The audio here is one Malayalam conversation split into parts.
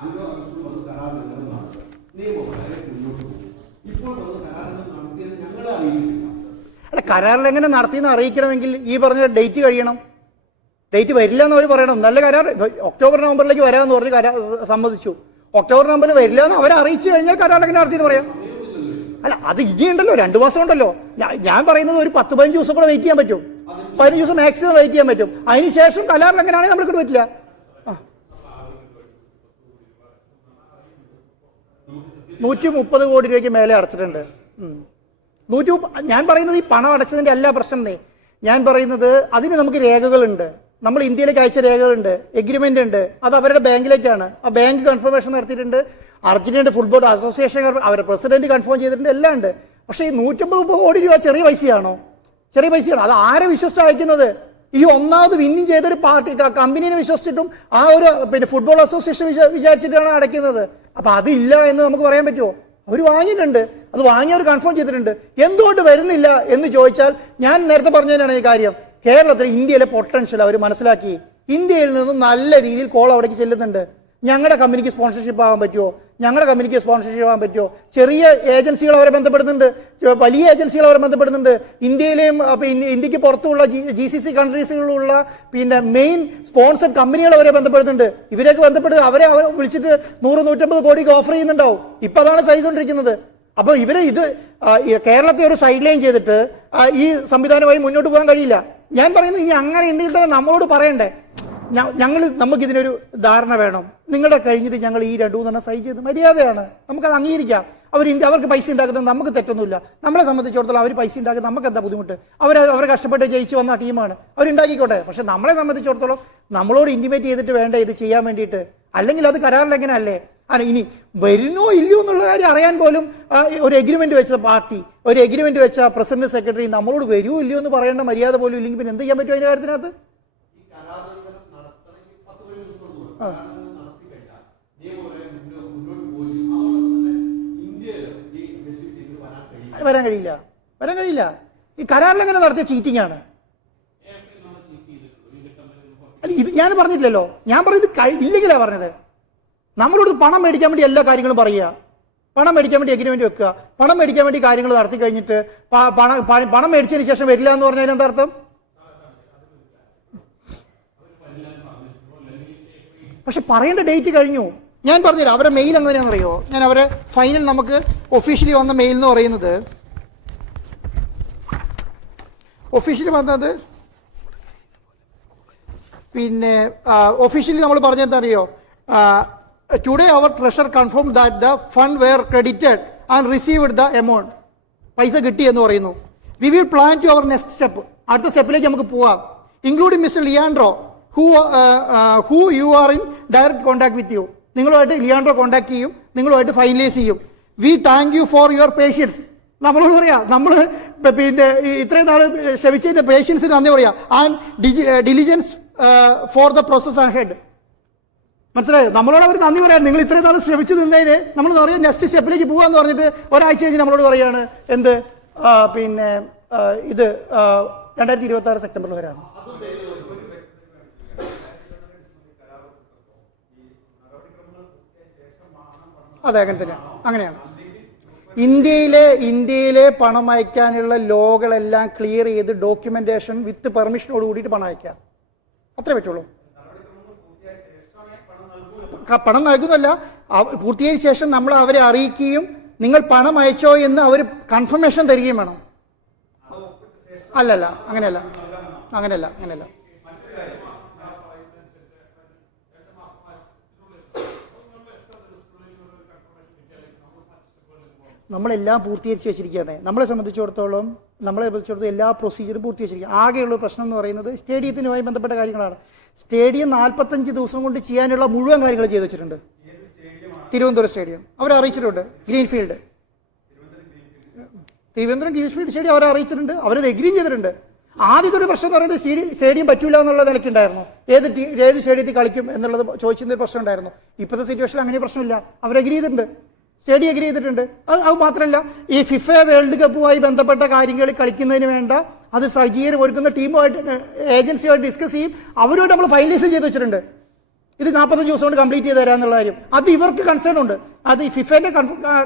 ആൻഡോ അഗസ്റ്റിൻ വന്ന് കരാർ ലംഘനമാണ് നിയമപ്രകാരം മുന്നോട്ട് പോകും. ഇപ്പോൾ വന്ന് കരാർ ലംഘനം നടത്തിയത് ഞങ്ങളെ അറിയിച്ചിട്ടില്ല. അല്ല, കരാർ ലംഘനം നടത്തിയെന്ന് അറിയിക്കണമെങ്കിൽ ഈ പറഞ്ഞ ഡേറ്റ് കഴിയണം. ഡേറ്റ് വരില്ല എന്ന് അവർ പറയണം. നല്ല കരാർ ഒക്ടോബർ നവംബറിലേക്ക് വരാമെന്ന് പറഞ്ഞ് കരാർ സമ്മതിച്ചു. ഒക്ടോബർ നവംബറിൽ വരില്ല എന്ന് അവരെ അറിയിച്ചു കഴിഞ്ഞാൽ കരാർ ലംഘനം നടത്തിയെന്ന് പറയാം. അല്ല, അത് ഇനിയുണ്ടല്ലോ, 2 മാസം ഉണ്ടല്ലോ. ഞാൻ പറയുന്നത് ഒരു 10-15 ദിവസം കൂടെ വെയിറ്റ് ചെയ്യാൻ പറ്റും. 15 ദിവസം മാക്സിമം വെയിറ്റ് ചെയ്യാൻ പറ്റും. അതിനുശേഷം കരാർ ലംഘനമാണെങ്കിൽ നമ്മൾക്ക് പറ്റില്ല. 130 കോടി രൂപയ്ക്ക് മേലെ അടച്ചിട്ടുണ്ട്. ഞാൻ പറയുന്നത് ഈ പണം അടച്ചതിന്റെ അല്ല പ്രശ്നം. ഞാൻ പറയുന്നത് അതിന് നമുക്ക് രേഖകളുണ്ട്. നമ്മൾ ഇന്ത്യയിലേക്ക് അയച്ച രേഖകളുണ്ട്, എഗ്രിമെന്റ് ഉണ്ട്. അത് അവരുടെ ബാങ്കിലേക്കാണ്. ആ ബാങ്ക് കൺഫർമേഷൻ നടത്തിയിട്ടുണ്ട്. അർജന്റീന ഫുട്ബോൾ അസോസിയേഷൻ അവരുടെ പ്രസിഡന്റ് കൺഫേം ചെയ്തിട്ടുണ്ട്. എല്ലാം ഉണ്ട്. പക്ഷേ ഈ 150 കോടി രൂപ ചെറിയ പൈസയാണോ? ചെറിയ പൈസയാണോ? അത് ആരെ വിശ്വസിച്ച് അയക്കുന്നത്? ഈ ഒന്നാമത് വിന്നിങ് ചെയ്തൊരു പാർട്ടി കമ്പനീനെ വിശ്വസിച്ചിട്ടും ആ ഒരു ഫുട്ബോൾ അസോസിയേഷൻ വിചാരിച്ചിട്ടാണ് അടയ്ക്കുന്നത്. അപ്പൊ അതില്ല എന്ന് നമുക്ക് പറയാൻ പറ്റുമോ? അവർ വാങ്ങിയിട്ടുണ്ട്. അത് വാങ്ങി അവർ കൺഫേം ചെയ്തിട്ടുണ്ട്. എന്തുകൊണ്ട് വരുന്നില്ല എന്ന് ചോദിച്ചാൽ ഞാൻ നേരത്തെ പറഞ്ഞതിനാണ് ഈ കാര്യം. കേരളത്തിൽ ഇന്ത്യയിലെ പൊട്ടൻഷ്യൽ അവർ മനസ്സിലാക്കി. ഇന്ത്യയിൽ നിന്നും നല്ല രീതിയിൽ കോൾ അവിടേക്ക് ചെല്ലുന്നുണ്ട്. ഞങ്ങളുടെ കമ്പനിക്ക് സ്പോൺസർഷിപ്പ് ആവാൻ പറ്റുമോ? ഞങ്ങളുടെ കമ്പനിക്ക് സ്പോൺസർഷിപ്പ് ആവാൻ പറ്റുമോ? ചെറിയ ഏജൻസികൾ അവരെ ബന്ധപ്പെടുന്നുണ്ട്, വലിയ ഏജൻസികൾ അവരെ ബന്ധപ്പെടുന്നുണ്ട്. ഇന്ത്യയിലെയും ഇന്ത്യക്ക് പുറത്തുള്ള GCC കൺട്രീസിലുള്ള മെയിൻ സ്പോൺസർഡ് കമ്പനികൾ അവരെ ബന്ധപ്പെടുന്നുണ്ട്. ഇവരെയൊക്കെ ബന്ധപ്പെട്ട് അവരെ വിളിച്ചിട്ട് 100-150 കോടിക്ക് ഓഫർ ചെയ്യുന്നുണ്ടാവും. ഇപ്പൊ അതാണ് ചെയ്തുകൊണ്ടിരിക്കുന്നത്. അപ്പൊ ഇവരെ കേരളത്തെ ഒരു സൈഡ് ലൈൻ ചെയ്തിട്ട് ഈ സംവിധാനമായി മുന്നോട്ട് പോകാൻ കഴിയില്ല. ഞാൻ പറയുന്നത് ഇനി അങ്ങനെ ഉണ്ടെങ്കിൽ തന്നെ നമ്മളോട് പറയണ്ടേ, നമുക്കിതിനൊരു ധാരണ വേണം. നിങ്ങളുടെ കഴിഞ്ഞിട്ട് ഞങ്ങൾ ഈ 2-3 സൈൻ ചെയ്ത് മര്യാദയാണ്, നമുക്കത് അംഗീകരിക്കാം. അവർക്ക് പൈസ ഉണ്ടാക്കുന്നത് നമുക്ക് തെറ്റൊന്നുമില്ല. നമ്മളെ സംബന്ധിച്ചിടത്തോളം അവർ പൈസ ഉണ്ടാക്കുന്നത് നമുക്ക് എന്താ ബുദ്ധിമുട്ട്? അവർ കഷ്ടപ്പെട്ട് ജയിച്ചു വന്ന ടീമാണ്, അവരുണ്ടാക്കിക്കോട്ടെ. പക്ഷെ നമ്മളെ സംബന്ധിച്ചിടത്തോളം നമ്മളോട് ഇന്റിമേറ്റ് ചെയ്തിട്ട് വേണ്ട ഇത് ചെയ്യാൻ വേണ്ടിയിട്ട്. അല്ലെങ്കിൽ അത് കരാർ ലംഘനമല്ലേ? ഇനി വരുന്നോ ഇല്ലയോ എന്നുള്ള കാര്യം അറിയാൻ പോലും ഒരു എഗ്രിമെന്റ് വെച്ച പാർട്ടി, ഒരു എഗ്രിമെന്റ് വെച്ച പ്രസിഡന്റ് സെക്രട്ടറി നമ്മളോട് വരുമോ ഇല്ലയോ എന്ന് പറയേണ്ട മര്യാദ പോലും ഇല്ലെങ്കിൽ പിന്നെ എന്ത് ചെയ്യാൻ പറ്റും അതിന്റെ കാര്യത്തിനകത്ത്? വരാൻ കഴിയില്ല. ഈ കരാർ ലംഘനം നടത്തിയ ചീറ്റിംഗ് ആണ്. അല്ല, ഇത് ഞാൻ പറഞ്ഞിട്ടില്ലല്ലോ. ഞാൻ പറഞ്ഞത് ഇല്ലെങ്കിലാ പറഞ്ഞത്. നമ്മളോട് പണം മേടിക്കാൻ വേണ്ടി എല്ലാ കാര്യങ്ങളും പറയുക, പണം മേടിക്കാൻ വേണ്ടി എഗ്രിമെന്റ് വെക്കുക, പണം മേടിക്കാൻ വേണ്ടി കാര്യങ്ങൾ നടത്തി കഴിഞ്ഞിട്ട് പണം മേടിച്ചതിന് ശേഷം വരില്ല എന്ന് പറഞ്ഞാൽ എന്താ അർത്ഥം? പക്ഷെ പറയേണ്ട ഡേറ്റ് കഴിഞ്ഞു. ഞാൻ പറഞ്ഞില്ല അവരെ മെയിൽ എങ്ങനെയാണെന്നറിയോ? ഞാൻ അവരെ ഫൈനൽ നമുക്ക് ഒഫീഷ്യലി വന്ന മെയിൽ എന്ന് പറയുന്നത്, ഒഫീഷ്യലി വന്നത് ഒഫീഷ്യലി നമ്മൾ പറഞ്ഞെന്താ അറിയോ? Today our treasurer confirmed that the fund were credited and received the amount. പൈസ കിട്ടി എന്ന് പറയുന്നു. We will plan to our next step. അടുത്ത സ്റ്റെപ്പിലേക്ക് നമുക്ക് പോവാം. Including Mr. Leandro, who you are in direct contact with you. നിങ്ങളുമായിട്ട് ലിയാൻഡ്രോ കോൺടാക്ട് ചെയ്യും, നിങ്ങളുമായിട്ട് ഫൈനലൈസ് ചെയ്യും. We thank you for your patience. നമ്മളോട് പറയാം, നമ്മൾ ഇത്രയും നാൾ ക്ഷമിച്ചതിന്റെ പേഷ്യൻസിന് നന്ദി പറയാം. And diligence for the process ahead. മനസ്സിലായോ? നമ്മളോട് അവർ നന്ദി പറയാം. നിങ്ങൾ ഇത്രയും നാൾ ശ്രമിച്ചു നിന്നതിന് നമ്മൾ പറയാം നെക്സ്റ്റ് സ്റ്റെപ്പിലേക്ക് പോകാന്ന് പറഞ്ഞിട്ട് ഒരാഴ്ച കഴിഞ്ഞ് നമ്മളോട് പറയാണ് എന്ത് ഇത് 2026 സെപ്റ്റംബറിൽ വരാം. അതെ, അങ്ങനെ തന്നെയാണ്. അങ്ങനെയാണ് ഇന്ത്യയിലെ പണം അയക്കാനുള്ള ലോകളെല്ലാം ക്ലിയർ ചെയ്ത് ഡോക്യുമെന്റേഷൻ വിത്ത് പെർമിഷനോട് കൂടിയിട്ട് പണം അയക്കാം. അത്രേ പറ്റുള്ളൂ. പണം നൽകുന്നല്ല, പൂർത്തിയായ ശേഷം നമ്മൾ അവരെ അറിയിക്കുകയും നിങ്ങൾ പണം അയച്ചോ എന്ന് അവർ കൺഫർമേഷൻ തരികയും വേണം. അല്ലല്ല, അങ്ങനെയല്ല. നമ്മളെല്ലാം പൂർത്തീകരിച്ച് വെച്ചിരിക്കുകയാണ്. നമ്മളെ സംബന്ധിച്ചിടത്തോളം എല്ലാ പ്രൊസീജിയറും പൂർത്തീകരിച്ചിരിക്കുക. ആകെയുള്ള പ്രശ്നം എന്ന് പറയുന്നത് സ്റ്റേഡിയത്തിനുമായി ബന്ധപ്പെട്ട കാര്യങ്ങളാണ്. സ്റ്റേഡിയം 45 ദിവസം കൊണ്ട് ചെയ്യാനുള്ള മുഴുവൻ കാര്യങ്ങൾ ചെയ്തു വെച്ചിട്ടുണ്ട്. തിരുവനന്തപുരം സ്റ്റേഡിയം അവരെ അറിയിച്ചിട്ടുണ്ട്. ഗ്രീൻഫീൽഡ് സ്റ്റേഡിയം അവരെ അറിയിച്ചിട്ടുണ്ട്. അവരത് എഗ്രി ചെയ്തിട്ടുണ്ട്. ആദ്യത്തെ ഒരു പ്രശ്നം എന്ന് പറയുന്നത് സ്റ്റേഡിയം പറ്റൂല എന്നുള്ള നിലയ്ക്കുണ്ടായിരുന്നു. ഏത് സ്റ്റേഡിയത്തിൽ കളിക്കും എന്നുള്ളത് ചോദിച്ചതിന്റെ പ്രശ്നം ഉണ്ടായിരുന്നു. ഇപ്പോഴത്തെ സിറ്റുവേഷനിൽ അങ്ങനെ പ്രശ്നമില്ല. അവർ എഗ്രി ചെയ്തിട്ടുണ്ട്, സ്റ്റേഡിയം എഗ്രി ചെയ്തിട്ടുണ്ട്. അത് മാത്രമല്ല, ഈ ഫിഫ വേൾഡ് കപ്പുമായി ബന്ധപ്പെട്ട കാര്യങ്ങൾ കളിക്കുന്നതിന് വേണ്ട അത് സജ്ജീകരണം ഒരുക്കുന്ന ടീമുമായിട്ട് ഏജൻസിയുമായിട്ട് ഡിസ്കസ് ചെയ്യും. അവരുമായിട്ട് നമ്മൾ ഫൈനലൈസ് ചെയ്ത് വെച്ചിട്ടുണ്ട്. ഇത് 45 ദിവസം കൊണ്ട് കംപ്ലീറ്റ് ചെയ്ത് തരാന്നുള്ള കാര്യം. അത് ഇവർക്ക് കൺസേൺ ഉണ്ട്. അത് ഫിഫയുടെ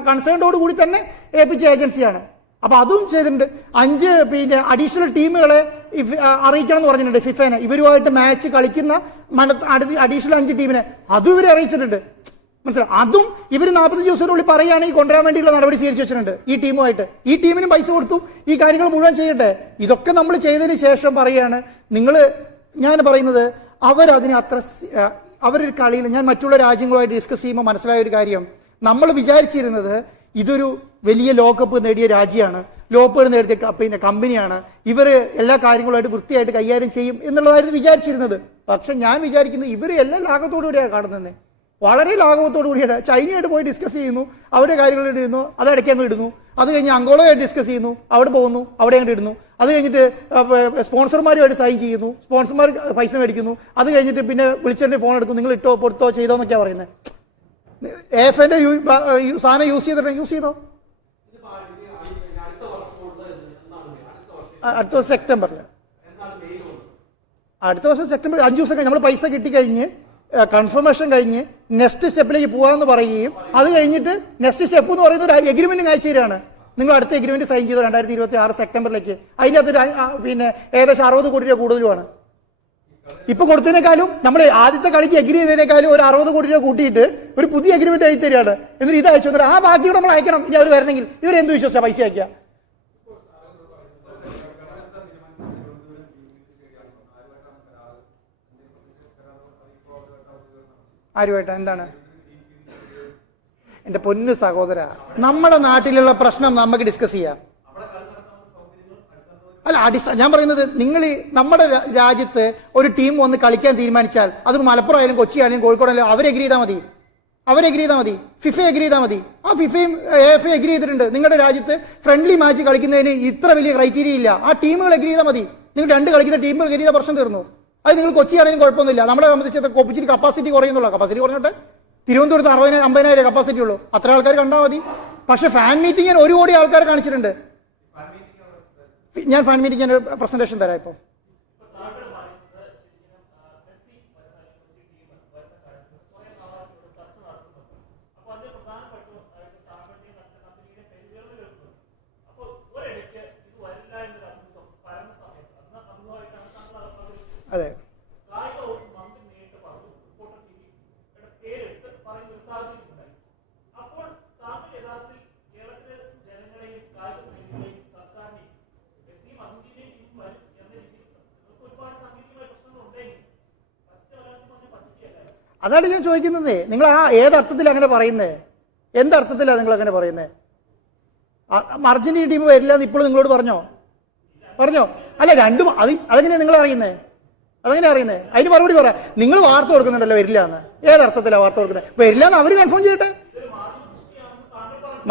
കൺസേണോട് കൂടി തന്നെ ഏൽപ്പിച്ച ഏജൻസിയാണ്. അപ്പൊ അതും ചെയ്തിട്ടുണ്ട്. 5 അഡീഷണൽ ടീമുകളെ അറിയിക്കണം എന്ന് പറഞ്ഞിട്ടുണ്ട് ഫിഫേനെ. ഇവരുമായിട്ട് മാച്ച് കളിക്കുന്ന അഡീഷണൽ 5 ടീമിനെ അതും ഇവരെ അറിയിച്ചിട്ടുണ്ട്. മനസ്സിലായി? അതും ഇവർ 45 ദിവസത്തിനുള്ളിൽ പറയുകയാണെങ്കിൽ കൊണ്ടുവരാൻ വേണ്ടിയുള്ള നടപടി സ്വീകരിച്ചു വെച്ചിട്ടുണ്ട് ഈ ടീമുമായിട്ട്. ഈ ടീമിനും പൈസ കൊടുത്തു ഈ കാര്യങ്ങൾ മുഴുവൻ ചെയ്യട്ടെ. ഇതൊക്കെ നമ്മൾ ചെയ്തതിന് ശേഷം പറയുകയാണ് ഞാൻ പറയുന്നത് അവരതിന് അവരൊരു കളിയിൽ ഞാൻ മറ്റുള്ള രാജ്യങ്ങളുമായിട്ട് ഡിസ്കസ് ചെയ്യുമ്പോൾ മനസ്സിലായ ഒരു കാര്യം, നമ്മൾ വിചാരിച്ചിരുന്നത് ഇതൊരു വലിയ ലോകകപ്പ് നേടിയ രാജ്യമാണ്, ലോകകപ്പ് നേടിയ കമ്പനിയാണ്, ഇവർ എല്ലാ കാര്യങ്ങളുമായിട്ട് വൃത്തിയായിട്ട് കൈകാര്യം ചെയ്യും എന്നുള്ളതായിരുന്നു വിചാരിച്ചിരുന്നത്. പക്ഷെ ഞാൻ വിചാരിക്കുന്നത് ഇവർ എല്ലാ ലാഘവത്തോടു കൂടിയാണ് കാണുന്നത്. വളരെ ലാഘവത്തോടു കൂടിയാണ്. ചൈനയായിട്ട് പോയി ഡിസ്കസ് ചെയ്യുന്നു, അവരുടെ കാര്യങ്ങൾ ഇടുന്നു, അത് ഇടയ്ക്ക് അങ്ങ് ഇടുന്നു. അത് കഴിഞ്ഞ് അങ്കോളയായിട്ട് ഡിസ്കസ് ചെയ്യുന്നു, അവിടെ പോകുന്നു, അവിടെ അങ്ങോട്ട് ഇടുന്നു. അത് കഴിഞ്ഞിട്ട് സ്പോൺസർമാരുമായിട്ട് സൈൻ ചെയ്യുന്നു, സ്പോൺസർമാർ പൈസ മേടിക്കുന്നു. അത് കഴിഞ്ഞിട്ട് പിന്നെ വിളിച്ചെൻ്റെ ഫോൺ എടുക്കും, നിങ്ങൾ ഇട്ടോ പൊടുത്തോ ചെയ്തോ എന്നൊക്കെയാണ് പറയുന്നത്. AFന്റെ സാധനം യൂസ് ചെയ്തോ അടുത്ത വർഷം സെപ്റ്റംബറിൽ. അടുത്ത വർഷം സെപ്റ്റംബർ 5 ദിവസം കഴിഞ്ഞ് നമ്മൾ പൈസ കിട്ടിക്കഴിഞ്ഞ് കൺഫർമേഷൻ കഴിഞ്ഞ് നെക്സ്റ്റ് സ്റ്റെപ്പിലേക്ക് പോകാമെന്ന് പറയുകയും അത് കഴിഞ്ഞിട്ട് നെക്സ്റ്റ് സ്റ്റെപ്പ് എന്ന് പറയുന്ന ഒരു എഗ്രിമെന്റ് അയച്ചു തരികയാണ്. നിങ്ങൾ അടുത്ത എഗ്രിമെന്റ് സൈൻ ചെയ്തു 2026 സെപ്റ്റംബറിലേക്ക്. അതിൻ്റെ അകത്തൊരു ഏകദേശം 60 കോടി രൂപ കൂടുതലുമാണ്. ഇപ്പൊ കൊടുത്തതിനേക്കാളും നമ്മൾ ആദ്യത്തെ കളിക്ക് എഗ്രി ചെയ്തതിനേക്കാളും ഒരു 60 കോടി രൂപ കൂട്ടിയിട്ട് ഒരു പുതിയ എഗ്രിമെന്റ് അയച്ചു തരികയാണ്. എന്നിട്ട് ഇത് അയച്ചു തന്നിട്ട് ആ ബാക്കി നമ്മൾ അയക്കണം. ഇനി അവർ വരണമെങ്കിൽ ഇവരെന്ത് വിശ്വസിച്ചാ പൈസ അയക്കുക? ആരുമായിട്ടാ? എന്താണ് എന്റെ പൊന്നു സഹോദര, നമ്മുടെ നാട്ടിലുള്ള പ്രശ്നം നമുക്ക് ഡിസ്കസ് ചെയ്യാം. അല്ല, ഞാൻ പറയുന്നത് നിങ്ങൾ നമ്മുടെ രാജ്യത്ത് ഒരു ടീം വന്ന് കളിക്കാൻ തീരുമാനിച്ചാൽ അത് മലപ്പുറം ആയാലും കൊച്ചി ആയാലും കോഴിക്കോടായാലും അവർ എഗ്രി ചെയ്താൽ മതി. ഫിഫ എഗ്രി ചെയ്താൽ മതി. ആ ഫിഫയും AFA എഗ്രി ചെയ്തിട്ടുണ്ട്. നിങ്ങളുടെ രാജ്യത്ത് ഫ്രണ്ട്ലി മാച്ച് കളിക്കുന്നതിന് ഇത്ര വലിയ ക്രൈറ്റീരിയ ഇല്ല. ആ ടീമുകൾ എഗ്രി ചെയ്താൽ മതി. നിങ്ങൾ 2 കളിക്കുന്ന ടീമുകൾ എഗ്രി ചെയ്താൽ പ്രശ്നം തീർന്നു. അത് നിങ്ങൾ കൊച്ചി ആണെങ്കിലും കുഴപ്പമൊന്നുമില്ല. നമ്മളെ സംബന്ധിച്ച് കൊച്ചിന് കപ്പാസിറ്റി കുറയുന്നുള്ള കപ്പാസിറ്റി കുറഞ്ഞോട്ടെ. തിരുവനന്തപുരത്ത് 50,000 കപ്പാസിറ്റി ഉള്ളൂ. അത്ര ആൾക്കാർ കണ്ടാൽ മതി. പക്ഷെ ഫാൻ മീറ്റിംഗിന് 1 കോടി ആൾക്കാർ കാണിച്ചിട്ടുണ്ട്. ഞാൻ ഫാൻ മീറ്റിംഗിന് പ്രസന്റേഷൻ തരാം. ഇപ്പോൾ അതെ, അതാണ് ഞാൻ ചോദിക്കുന്നത്. നിങ്ങൾ ഏതർത്ഥത്തിലാണ് അങ്ങനെ പറയുന്നത്? എന്തർത്ഥത്തിലാണ് നിങ്ങൾ അങ്ങനെ പറയുന്നത്? അർജന്റീന ടീം വരില്ല എന്ന് ഇപ്പോഴും നിങ്ങളോട് പറഞ്ഞോ? അല്ല, രണ്ടും അതെങ്ങനെയാണ് നിങ്ങൾ അറിയുന്നത്? അതിന് മറുപടി പറയാം. നിങ്ങൾ വാർത്ത കൊടുക്കുന്നുണ്ടല്ലോ വരില്ല എന്ന്. ഏതർത്ഥത്തിലാണ് വാർത്ത കൊടുക്കുന്നത്? വരില്ല എന്ന് അവർ കൺഫേം ചെയ്യട്ടെ.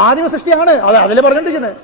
മാധ്യമ സൃഷ്ടിയാണ് അതിലെ പറഞ്ഞോണ്ടിരിക്കുന്നത്.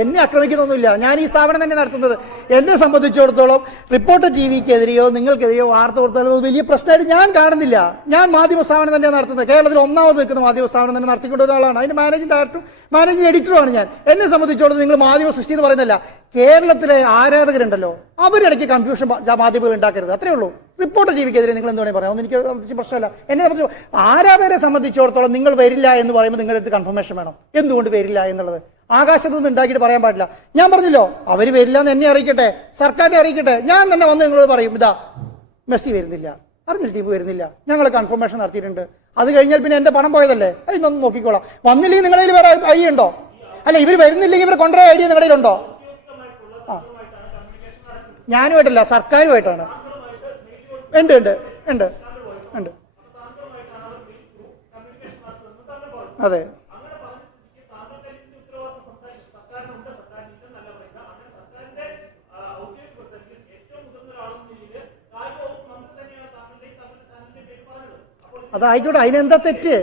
എന്നെ ആക്രമിക്കുന്നൊന്നുമില്ല. ഞാൻ ഈ സ്ഥാപനം തന്നെ നടത്തുന്നത്. എന്നെ സംബന്ധിച്ചിടത്തോളം റിപ്പോർട്ടർ TVക്കെതിരെയോ നിങ്ങൾക്കെതിരെയോ വാർത്ത കൊടുത്താലോ വലിയ പ്രശ്നമായിട്ട് ഞാൻ കാണുന്നില്ല. ഞാൻ മാധ്യമ സ്ഥാപനം തന്നെ നടത്തുന്നത്. കേരളത്തിൽ 1ാമത് നിൽക്കുന്ന മാധ്യമ സ്ഥാപനം തന്നെ നടത്തിക്കൊണ്ട ഒരാളാണ്. അതിന്റെ മാനേജിംഗ് ഡയറക്ടറും മാനേജിംഗ് എഡിറ്ററുമാണ് ഞാൻ. എന്നെ സംബന്ധിച്ചിടത്തോളം നിങ്ങൾ മാധ്യമ സൃഷ്ടി എന്ന് പറയുന്നില്ല. കേരളത്തിലെ ആരാധകരുണ്ടല്ലോ, അവരിടയ്ക്ക് കൺഫ്യൂഷൻ മാധ്യമങ്ങൾ ഉണ്ടാക്കരുത്. അത്രേ ഉള്ളൂ. റിപ്പോർട്ടർ TVക്കെതിരെ നിങ്ങൾ എന്ത് വേണമെങ്കിൽ പറയാം. ഒന്നും എനിക്ക് സംബന്ധിച്ച് പ്രശ്നമല്ല. എന്നെ സംബന്ധിച്ച് ആരാധകരെ സംബന്ധിച്ചിടത്തോളം നിങ്ങൾ വരില്ല എന്ന് പറയുമ്പോൾ നിങ്ങളുടെ അടുത്ത് കൺഫർമേഷൻ വേണം. എന്തുകൊണ്ട് വരില്ല എന്നുള്ളത് ആകാശത്ത് നിന്ന് ഉണ്ടാക്കിയിട്ട് പറയാൻ പാടില്ല. ഞാൻ പറഞ്ഞല്ലോ, അവർ വരില്ല എന്ന് എന്നെ അറിയിക്കട്ടെ, സർക്കാരിനെ അറിയിക്കട്ടെ. ഞാൻ തന്നെ വന്ന് നിങ്ങളോട് പറയും, ഇതാ മെസ്സി വരുന്നില്ല, അർജന്റീന ടീം വരുന്നില്ല, ഞങ്ങൾ കൺഫർമേഷൻ നടത്തിയിട്ടുണ്ട്. അത് കഴിഞ്ഞാൽ പിന്നെ എന്റെ പണം പോയതല്ലേ, അതിനൊന്നും നോക്കിക്കോളാം. വന്നില്ലെങ്കിൽ നിങ്ങളുടെ കയ്യിൽ വേറെ ഐഡിയ ഉണ്ടോ? അല്ല, ഇവർ വരുന്നില്ലെങ്കിൽ ഇവർ കൊണ്ടുവരാൻ ഐഡിയ നിങ്ങളുടെ കയ്യിലുണ്ടോ? ഞാനുമായിട്ടല്ല, സർക്കാരുമായിട്ടാണ്. ഉണ്ട്. അതെ, അതായിക്കോട്ടെ. അതിനെന്താ തെറ്റ്?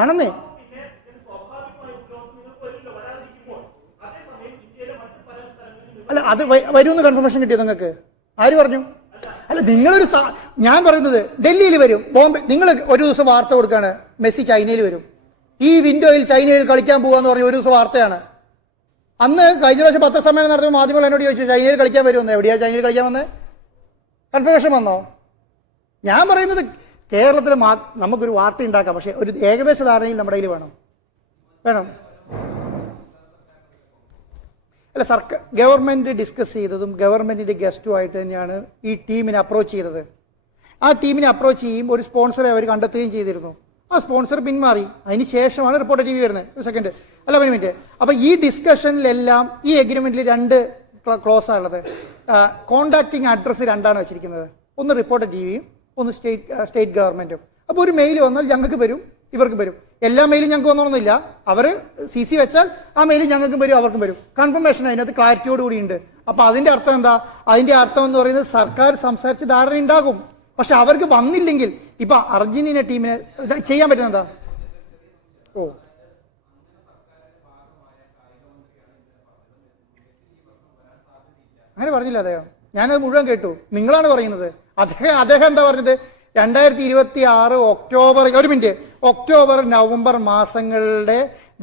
ആണെന്നേ. അല്ല, അത് വരുമെന്ന് കൺഫർമേഷൻ കിട്ടിയോ നിങ്ങൾക്ക്? ആര് പറഞ്ഞു? അല്ല, നിങ്ങളൊരു ഞാൻ പറയുന്നത് ഡൽഹിയിൽ വരും, ബോംബെ. നിങ്ങൾ ഒരു ദിവസം വാർത്ത കൊടുക്കുകയാണ് മെസ്സി ചൈനയിൽ വരും. ഈ വിൻഡോയിൽ ചൈനയിൽ കളിക്കാൻ പോകാന്ന് പറഞ്ഞ ഒരു ദിവസം വാർത്തയാണ്. അന്ന് കഴിഞ്ഞ പ്രാവശ്യം പത്രസമ്മേളനം നടത്തുമ്പോൾ മാധ്യമങ്ങൾ എന്നോട് ചോദിച്ചു ചൈനയിൽ കളിക്കാൻ വരുമെന്ന്. എവിടെയാ ചൈനയിൽ കളിക്കാൻ വന്നേ? കൺഫർമേഷൻ വന്നോ? ഞാൻ പറയുന്നത് കേരളത്തിൽ നമുക്കൊരു വാർത്ത ഉണ്ടാക്കാം, പക്ഷേ ഒരു ഏകദേശ ധാരണയിൽ നമ്മുടെ കയ്യിൽ വേണം. അല്ല, ഗവൺമെൻറ് ഡിസ്കസ് ചെയ്തതും ഗവൺമെൻറ്റിൻ്റെ ഗസ്റ്റുമായിട്ട് തന്നെയാണ് ഈ ടീമിനെ അപ്രോച്ച് ചെയ്തത്. ആ ടീമിനെ അപ്രോച്ച് ചെയ്യും ഒരു സ്പോൺസറെ അവർ കണ്ടെത്തുകയും ചെയ്തിരുന്നു. ആ സ്പോൺസർ പിന്മാറി. അതിന് ശേഷമാണ് റിപ്പോർട്ടർ TV വരുന്നത്. ഒരു സെക്കൻഡ്, അല്ല ഒരു മിനിറ്റ്. അപ്പോൾ ഈ ഡിസ്കഷനിലെല്ലാം ഈ എഗ്രിമെൻറ്റിൽ 2 ക്ലോസാണ് ഉള്ളത്. കോണ്ടാക്റ്റിംഗ് അഡ്രസ്സ് 2ആണ് വെച്ചിരിക്കുന്നത്. ഒന്ന് റിപ്പോർട്ടർ TVയും ഒന്ന് സ്റ്റേറ്റ് ഗവൺമെൻറ്റും. അപ്പോൾ ഒരു മെയിൽ വന്നാൽ ഞങ്ങൾക്ക് വരും, ഇവർക്കും വരും. എല്ലാ മെയിലും ഞങ്ങൾക്ക് വന്നോണമെന്നില്ല. അവർ CC വെച്ചാൽ ആ മെയിൽ ഞങ്ങൾക്കും വരും, അവർക്കും വരും. കൺഫർമേഷൻ അതിനകത്ത് ക്ലാരിറ്റിയോടുകൂടി ഉണ്ട്. അപ്പോൾ അതിൻ്റെ അർത്ഥം എന്താ? അതിൻ്റെ അർത്ഥം എന്ന് പറയുന്നത് സർക്കാർ സംസാരിച്ച് ധാരണ ഉണ്ടാകും. പക്ഷെ അവർക്ക് വന്നില്ലെങ്കിൽ ഇപ്പൊ അർജന്റീന ടീമിന് ചെയ്യാൻ പറ്റുന്ന എന്താ? അങ്ങനെ പറഞ്ഞില്ല അദ്ദേഹം. ഞാനത് മുഴുവൻ കേട്ടു. നിങ്ങളാണ് പറയുന്നത്. അദ്ദേഹം എന്താ പറഞ്ഞത്? 2026 ഒക്ടോബർ നവംബർ മാസങ്ങളുടെ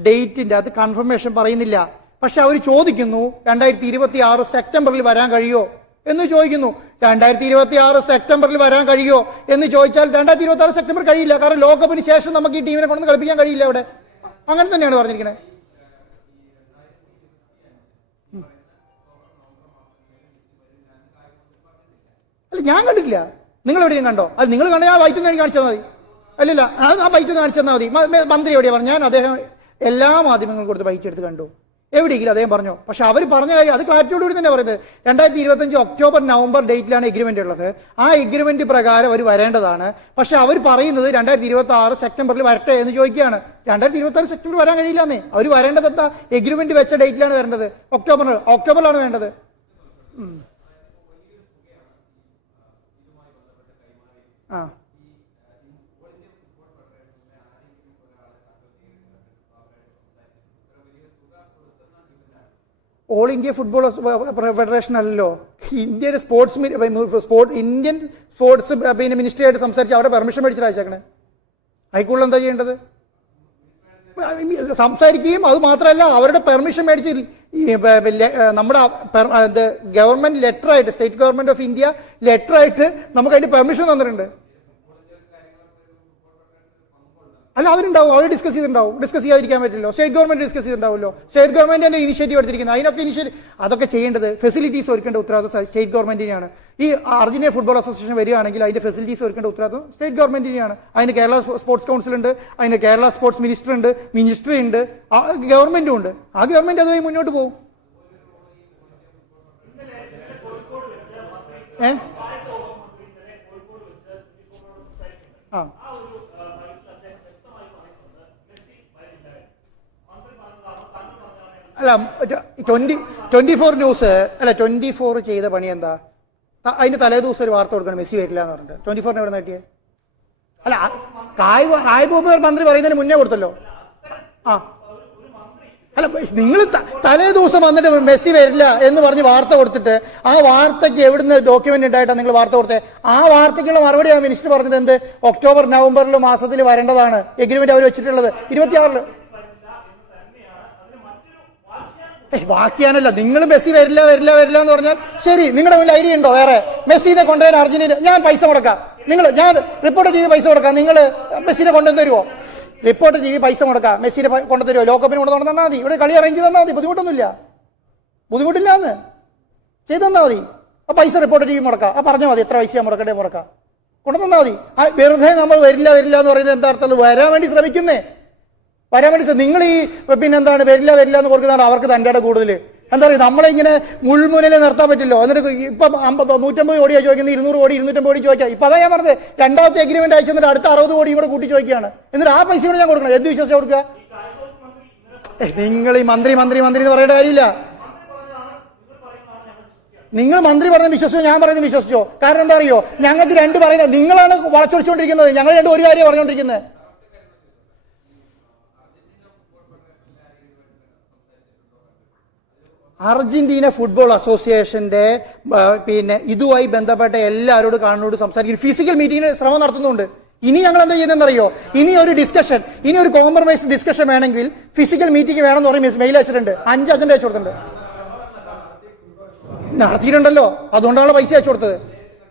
ഡേറ്റിന്റെ അത് കൺഫർമേഷൻ പറയുന്നില്ല. പക്ഷെ അവർ ചോദിക്കുന്നു 2026 സെപ്റ്റംബറിൽ വരാൻ കഴിയോ എന്ന് ചോദിക്കുന്നു. 2026 സെപ്റ്റംബറിൽ വരാൻ കഴിയോ എന്ന് ചോദിച്ചാൽ 2026 സെപ്റ്റംബർ കഴിയില്ല. കാരണം ലോകകപ്പിന് ശേഷം നമുക്ക് ഈ ടീമിനെ കൊണ്ടൊന്ന് കളിപ്പിക്കാൻ കഴിയില്ല അവിടെ. അങ്ങനെ തന്നെയാണ് പറഞ്ഞിരിക്കുന്നത്. അല്ല, ഞാൻ കണ്ടിട്ടില്ല. നിങ്ങൾ എവിടെയും കണ്ടോ? അത് നിങ്ങൾ കണ്ട ആ ബൈറ്റ് എനിക്ക് കാണിച്ചാൽ മതി. അല്ലല്ല, ആ ബൈറ്റ് കാണിച്ചു തന്നാൽ മതി. മന്ത്രി എവിടെയാണ് പറഞ്ഞു? ഞാൻ അദ്ദേഹം എല്ലാ മാധ്യമങ്ങളും കൊടുത്ത് ബൈറ്റ് എടുത്ത് കണ്ടു. എവിടെയെങ്കിലും അദ്ദേഹം പറഞ്ഞോ? പക്ഷെ അവർ പറഞ്ഞ കാര്യം അത് ക്ലാരിറ്റിയോടുകൂടി തന്നെ പറയുന്നത്. 2025 ഒക്ടോബർ നവംബർ ഡേറ്റിലാണ് എഗ്രിമെന്റ് ഉള്ളത്. ആ എഗ്രിമെന്റ് പ്രകാരം അവർ വരേണ്ടതാണ്. പക്ഷെ അവർ പറയുന്നത് 2026 സെപ്റ്റംബറിൽ വരട്ടെ എന്ന് ചോദിക്കുകയാണ്. 2026 സെപ്റ്റംബർ വരാൻ കഴിയില്ലെന്നേ. അവർ വരേണ്ടത് എന്താ? എഗ്രിമെന്റ് വെച്ച ഡേറ്റിലാണ് വരേണ്ടത്. ഒക്ടോബറിലാണ് വേണ്ടത്. ആ ഓൾ ഇന്ത്യ ഫുട്ബോൾ ഫെഡറേഷൻ അല്ലല്ലോ. ഇന്ത്യയുടെ ഇന്ത്യൻ സ്പോർട്സ് മിനിസ്ട്രി ആയിട്ട് സംസാരിച്ച് അവിടെ പെർമിഷൻ മേടിച്ചിട്ട് അയച്ചേക്കണേ. ഹൈക്കോടതി എന്താ ചെയ്യേണ്ടത്? സംസാരിക്കുകയും അത് മാത്രമല്ല അവരുടെ പെർമിഷൻ മേടിച്ച് നമ്മുടെ ഗവൺമെന്റ് ലെറ്ററായിട്ട് സ്റ്റേറ്റ് ഗവൺമെന്റ് ഓഫ് ഇന്ത്യ ലെറ്ററായിട്ട് നമുക്ക് അതിന്റെ പെർമിഷൻ തന്നിട്ടുണ്ട്. അല്ല, അവരുണ്ടാവും, അവർ ഡിസ്കസ് ചെയ്തിട്ടുണ്ടാവും. ഡിസ്കസ് ചെയ്യാതിരിക്കാൻ പറ്റില്ലോ. സ്റ്റേറ്റ് ഗവൺമെന്റ് ഡിസ്കസ് ചെയ്തിട്ടുണ്ടാവുമല്ലോ. സ്റ്റേറ്റ് ഗവൺമെന്റ് തന്നെ ഇനിഷ്യേറ്റീവ് എടുത്തിരിക്കുന്നത്. അതൊക്കെ ചെയ്യേണ്ടത് ഫെസിലിറ്റീസ് ഒരുക്കേണ്ട ഉത്തരവാദിത്വം സ്റ്റേറ്റ് ഗവൺമെന്റിനെയാണ്. ഈ അർജന്റീന ഫുട്ബോൾ അസോസിയേഷൻ വരികയാണെങ്കിൽ അതിന്റെ ഫെസിലിറ്റീസ് ഒരുക്കേണ്ട ഉത്തരവാദിത്വം സ്റ്റേറ്റ് ഗവൺമെന്റിനെയാണ്. അതിന് കേരള സ്പോർട്സ് കൗൺസിൽ ഉണ്ട്, അതിന് കേരള സ്പോർട്സ് മിനിസ്റ്റർ ഉണ്ട്, മിനിസ്ട്രി ഉണ്ട്, ഗവൺമെന്റും ഉണ്ട്. ആ ഗവൺമെന്റ് അതുവഴി മുന്നോട്ട് പോകും. ആ അല്ല, 24 ന്യൂസ് അല്ല 24 ചെയ്ത പണി എന്താ? അതിന്റെ തലേദിവസം ഒരു വാർത്ത കൊടുക്കണം മെസ്സി വരില്ല എന്ന് പറഞ്ഞിട്ട്. 24 എവിടെ നേട്ടിയേ? അല്ല, കായിക മന്ത്രി പറയുന്നതിന് മുന്നേ കൊടുത്തല്ലോ. ആ അല്ല, നിങ്ങൾ തലേ ദിവസം വന്നിട്ട് മെസ്സി വരില്ല എന്ന് പറഞ്ഞ് വാർത്ത കൊടുത്തിട്ട് ആ വാർത്തയ്ക്ക് എവിടുന്ന് ഡോക്യുമെന്റ് ഉണ്ടായിട്ടാണ് നിങ്ങൾ വാർത്ത കൊടുത്തത്? ആ വാർത്തയ്ക്കുള്ള മറുപടി ആ മിനിസ്റ്റർ പറഞ്ഞത് എന്ത്? ഒക്ടോബർ നവംബറിൽ മാസത്തിൽ വരേണ്ടതാണ് എഗ്രിമെന്റ് അവർ വെച്ചിട്ടുള്ളത്. 26 ബാക്കിയാണല്ല. നിങ്ങൾ മെസ്സി വരില്ല എന്ന് പറഞ്ഞാൽ ശരി, നിങ്ങളുടെ മുന്നിൽ ഐഡിയ ഉണ്ടോ വേറെ? മെസ്സിനെ കൊണ്ടുവരാൻ അർജന്റീന ഞാൻ പൈസ കൊടുക്കാം, ഞാൻ റിപ്പോർട്ടർ TV പൈസ കൊടുക്കാം, നിങ്ങൾ മെസ്സിനെ കൊണ്ടുവന്ന് തരുമോ? റിപ്പോർട്ടർ TV പൈസ കൊടുക്കാം, മെസ്സിനെ കൊണ്ടു തരുമോ? ലോകകപ്പിന് കൊണ്ടു തന്നാൽ മതി, ഇവിടെ കളി അറേഞ്ച് തന്നാൽ മതി. ബുദ്ധിമുട്ടില്ല എന്ന് ചെയ്തു തന്നാൽ മതി. ആ പൈസ റിപ്പോർട്ടർ TV മുടക്കാം. ആ പറഞ്ഞാൽ മതി, എത്ര പൈസ മുടക്കട്ടെ മുടക്കാം, കൊണ്ടു തന്നാൽ മതി. വെറുതെ നമ്മൾ വരില്ല എന്ന് പറയുന്നത് എന്താ അർത്ഥം? വരാൻ വേണ്ടി ശ്രമിക്കുന്നേ. നിങ്ങൾ ഈ പിന്നെന്താണ് വരില്ല എന്ന് കൊടുക്കുന്നതാണ് അവർക്ക് തൻ്റെ ഇട കൂടുതൽ. എന്താ പറയുക, നമ്മളിങ്ങനെ മുൾമുനയിൽ നിർത്താൻ പറ്റില്ലോ. എന്നിട്ട് ഇപ്പം 150 കോടിയാണ് ചോദിക്കുന്നത്, 200 കോടി 250 കോടി ചോദിക്കാം. ഇപ്പം അതാ ഞാൻ പറഞ്ഞത്, രണ്ടാമത്തെ എഗ്രിമെന്റ് അയച്ചു എന്നിട്ട് അടുത്ത 60 കോടി കൂടെ കൂട്ടി ചോദിക്കുകയാണ്. എന്നിട്ട് ആ പൈസ കൂടെ ഞാൻ കൊടുക്കണം. എന്ത് വിശ്വസിച്ച് കൊടുക്കുക? നിങ്ങൾ ഈ മന്ത്രി എന്ന് പറയേണ്ട കാര്യമില്ല. നിങ്ങൾ മന്ത്രി പറഞ്ഞ വിശ്വസിച്ചോ, ഞാൻ പറയുന്നത് വിശ്വസിച്ചോ? കാരണം എന്താ അറിയോ, ഞങ്ങൾക്ക് രണ്ട് പറയുന്നത്, നിങ്ങളാണ് വളച്ചൊടിച്ചുകൊണ്ടിരിക്കുന്നത്, ഞങ്ങൾ രണ്ടും ഒരു കാര്യം പറഞ്ഞുകൊണ്ടിരിക്കുന്നത്. അർജന്റീന ഫുട്ബോൾ അസോസിയേഷന്റെ പിന്നെ ഇതുമായി ബന്ധപ്പെട്ട എല്ലാവരോടും കാണുന്നോട് സംസാരിക്കും. ഫിസിക്കൽ മീറ്റിംഗിന് ശ്രമം നടത്തുന്നുണ്ട്. ഇനി ഞങ്ങൾ എന്താ ചെയ്യുന്നതെന്നറിയോ? ഇനി ഒരു ഡിസ്കഷൻ, ഇനി ഒരു കോംപ്രമൈസ് ഡിസ്കഷൻ വേണമെങ്കിൽ ഫിസിക്കൽ മീറ്റിംഗ് വേണമെന്ന് പറയും. മെയിൽ അയച്ചിട്ടുണ്ട്, 5 അജണ്ട അയച്ചു കൊടുത്തിട്ടുണ്ട്. നടത്തിയിട്ടുണ്ടല്ലോ, അതുകൊണ്ടാണ് പൈസ അയച്ചു കൊടുത്തത്.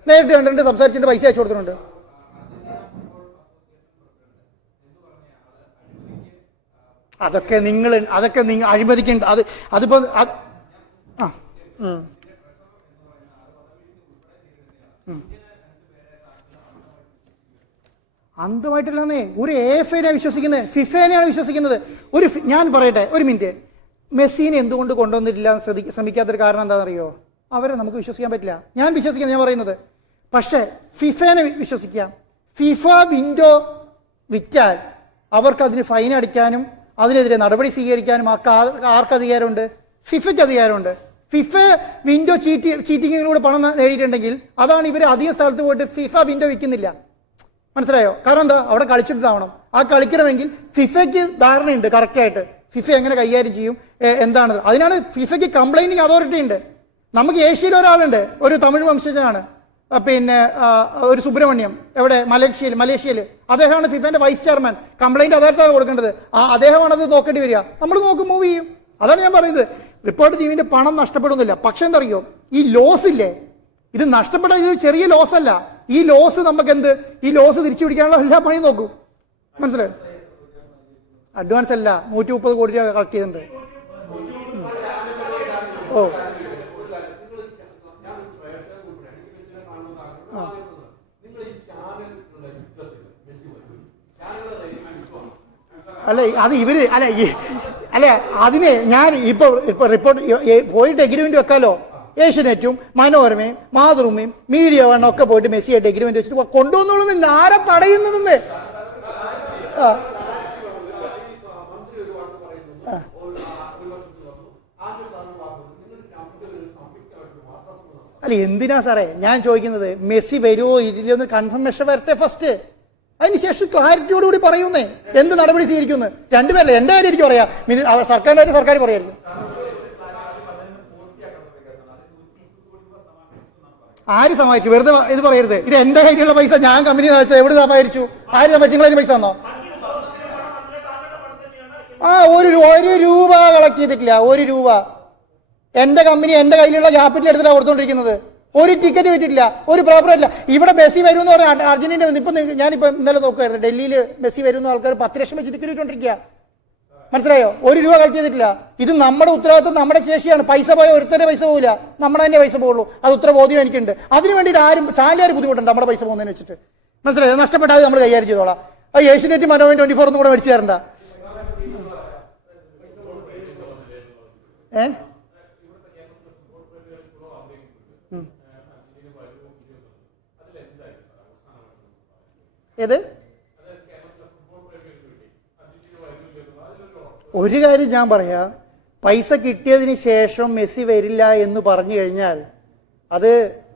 നേരിട്ട് കണ്ടിട്ട് സംസാരിച്ചിട്ട് പൈസ അയച്ചു കൊടുത്തിട്ടുണ്ട്. അതൊക്കെ നിങ്ങൾ അഴിമതിക്കേണ്ട. അതിപ്പോ അന്തമായിട്ടില്ലെന്നേ. ഒരു AFA വിശ്വസിക്കുന്നത്, ഫിഫേനെയാണ് വിശ്വസിക്കുന്നത്. ഞാൻ പറയട്ടെ ഒരു മിനിറ്റ്. മെസ്സിനെ എന്തുകൊണ്ട് കൊണ്ടുവന്നിട്ടില്ല ശ്രമിക്കാത്തൊരു കാരണം എന്താണെന്നറിയോ? അവരെ നമുക്ക് വിശ്വസിക്കാൻ പറ്റില്ല. ഞാൻ വിശ്വസിക്കുന്നത്, ഞാൻ പറയുന്നത്. പക്ഷേ ഫിഫേനെ വിശ്വസിക്കാം. ഫിഫ വിൻഡോ വിറ്റാൽ അവർക്ക് അതിന് ഫൈൻ അടിക്കാനും അതിനെതിരെ നടപടി സ്വീകരിക്കാനും ആർക്ക് അധികാരമുണ്ട്? ഫിഫയ്ക്ക് അധികാരമുണ്ട്. ഫിഫ വിൻഡോ ചീറ്റിങ്ങിലൂടെ പണം നേടിയിട്ടുണ്ടെങ്കിൽ അതാണ് ഇവർ അധികം സ്ഥലത്ത് പോയിട്ട് ഫിഫ വിൻഡോ വിൽക്കുന്നില്ല. മനസ്സിലായോ? കാരണം എന്താ? അവിടെ കളിച്ചിട്ടാവണം. ആ കളിക്കണമെങ്കിൽ ഫിഫയ്ക്ക് ധാരണയുണ്ട് കറക്റ്റായിട്ട്. ഫിഫ എങ്ങനെ കൈകാര്യം ചെയ്യും, എന്താണ്. അതിനാണ് ഫിഫയ്ക്ക് കംപ്ലൈന്റിങ് അതോറിറ്റി ഉണ്ട്. നമുക്ക് ഏഷ്യയിൽ ഒരാളുണ്ട്, ഒരു തമിഴ് വംശജനാണ്, പിന്നെ ഒരു സുബ്രഹ്മണ്യം, എവിടെ? മലേഷ്യയിൽ. അദ്ദേഹമാണ് ഫിഫന്റെ വൈസ് ചെയർമാൻ. കംപ്ലൈന്റ് അദ്ദേഹത്താണ് കൊടുക്കേണ്ടത്. അദ്ദേഹമാണ് അത് നോക്കേണ്ടി വരിക. നമ്മൾ മൂവ് ചെയ്യും. അതാണ് ഞാൻ പറയുന്നത്. റിപ്പോർട്ട് ടീമിന്റെ പണം നഷ്ടപ്പെടുന്നില്ല. പക്ഷെ എന്തറിയോ, ഈ ലോസ് ഇല്ലേ, ഇത് നഷ്ടപ്പെട്ട ഇത് ചെറിയ ലോസ് അല്ല. ഈ ലോസ് നമുക്ക് എന്ത്, ഈ ലോസ് തിരിച്ചു പിടിക്കാനുള്ള എല്ലാ പണിയും നോക്കും. മനസ്സിലായോ? അഡ്വാൻസ് അല്ല, 130 കോടി രൂപ കളക്ട് ചെയ്തിട്ടുണ്ട്. ഓ അല്ല, അത് ഇവര് അല്ല അതിന് ഞാൻ ഇപ്പൊ റിപ്പോർട്ട് പോയിട്ട് എഗ്രിമെന്റ് വെക്കാലോ. ഏഷ്യനെറ്റും മനോരമയും മാതൃഭൂമിയും മീഡിയ വണ്ണ ഒക്കെ പോയിട്ട് മെസ്സിയായിട്ട് എഗ്രിമെന്റ് വെച്ചിട്ട് കൊണ്ടുവന്നോളൂ. നിന്ന് ആരെ തടയുന്നതെന്ന്? അല്ല, എന്തിനാ സാറേ ഞാൻ ചോദിക്കുന്നത്? മെസ്സി വരുമോ ഇല്ലയോ എന്ന് കൺഫർമേഷൻ വരട്ടെ ഫസ്റ്റ്. അതിനുശേഷം ക്ലാരിറ്റിയോടുകൂടി പറയുന്നേ എന്ത് നടപടി സ്വീകരിക്കുന്നു. രണ്ടുപേരല്ലേ, എന്റെ കാര്യം എനിക്ക് പറയാം, സർക്കാരിന്റെ സർക്കാർ പറയായിരിക്കും. ആര് സമാഹരിച്ചു? വെറുതെ ഇത് പറയരുത്. ഇത് എന്റെ കയ്യിലുള്ള പൈസ ഞാൻ കമ്പനി വെച്ചാൽ എവിടെ സമാഹരിച്ചു? ആര് സമാഹരിച്ചു? നിങ്ങൾ അതിന് പൈസ തന്നോ? ഒരു രൂപ കളക്ട് ചെയ്തിട്ടില്ല. 1 രൂപ എന്റെ കമ്പനി എന്റെ കയ്യിലുള്ള ക്യാപിറ്റൽ എടുത്തിട്ടാണ് കൊടുത്തോണ്ടിരിക്കുന്നത്. ഒരു ടിക്കറ്റ് വിറ്റിട്ടില്ല, ഒരു പ്രോപ്പർ ഇല്ല. ഇവിടെ മെസ്സി വരും എന്ന് പറഞ്ഞാൽ അർജന്റീന ഇപ്പൊ ഞാനിപ്പോ ഇന്നലെ നോക്കുമായിരുന്നു, ഡൽഹിയിൽ മെസ്സി വരുന്ന ആൾക്കാർ 10 ലക്ഷം വെച്ച് ടിക്കറ്റ് വിട്ടുകൊണ്ടിരിക്കുക. മനസ്സിലായോ? 1 രൂപ കളക്ട് ചെയ്തിട്ടില്ല. ഇത് നമ്മുടെ ഉത്തരവാദിത്വം, നമ്മുടെ ശേഷിയാണ്. പൈസ പോയ ഒരുത്തന്റെ പൈസ പോകില്ല, നമ്മുടെ തന്നെ പൈസ പോകുള്ളൂ. അത് ഉത്തര ബോധ്യം എനിക്കുണ്ട്. അതിന് വേണ്ടിയിട്ട് ചാനലുകാർ ബുദ്ധിമുട്ടുണ്ട് നമ്മുടെ പൈസ പോകുന്നതിന് വെച്ചിട്ട്. മനസ്സിലായോ? നഷ്ടപ്പെട്ടാൽ നമ്മൾ കൈകാര്യം ചെയ്തോളാം. ഏഷ്യനെറ്റ് മനോരമ 24 ഒന്നും കൂടെ മേടിച്ചു തരണ്ട. ഏത്? ഒരു കാര്യം ഞാൻ പറയാം, പൈസ കിട്ടിയതിന് ശേഷം മെസ്സി വരില്ല എന്ന് പറഞ്ഞു കഴിഞ്ഞാൽ അത്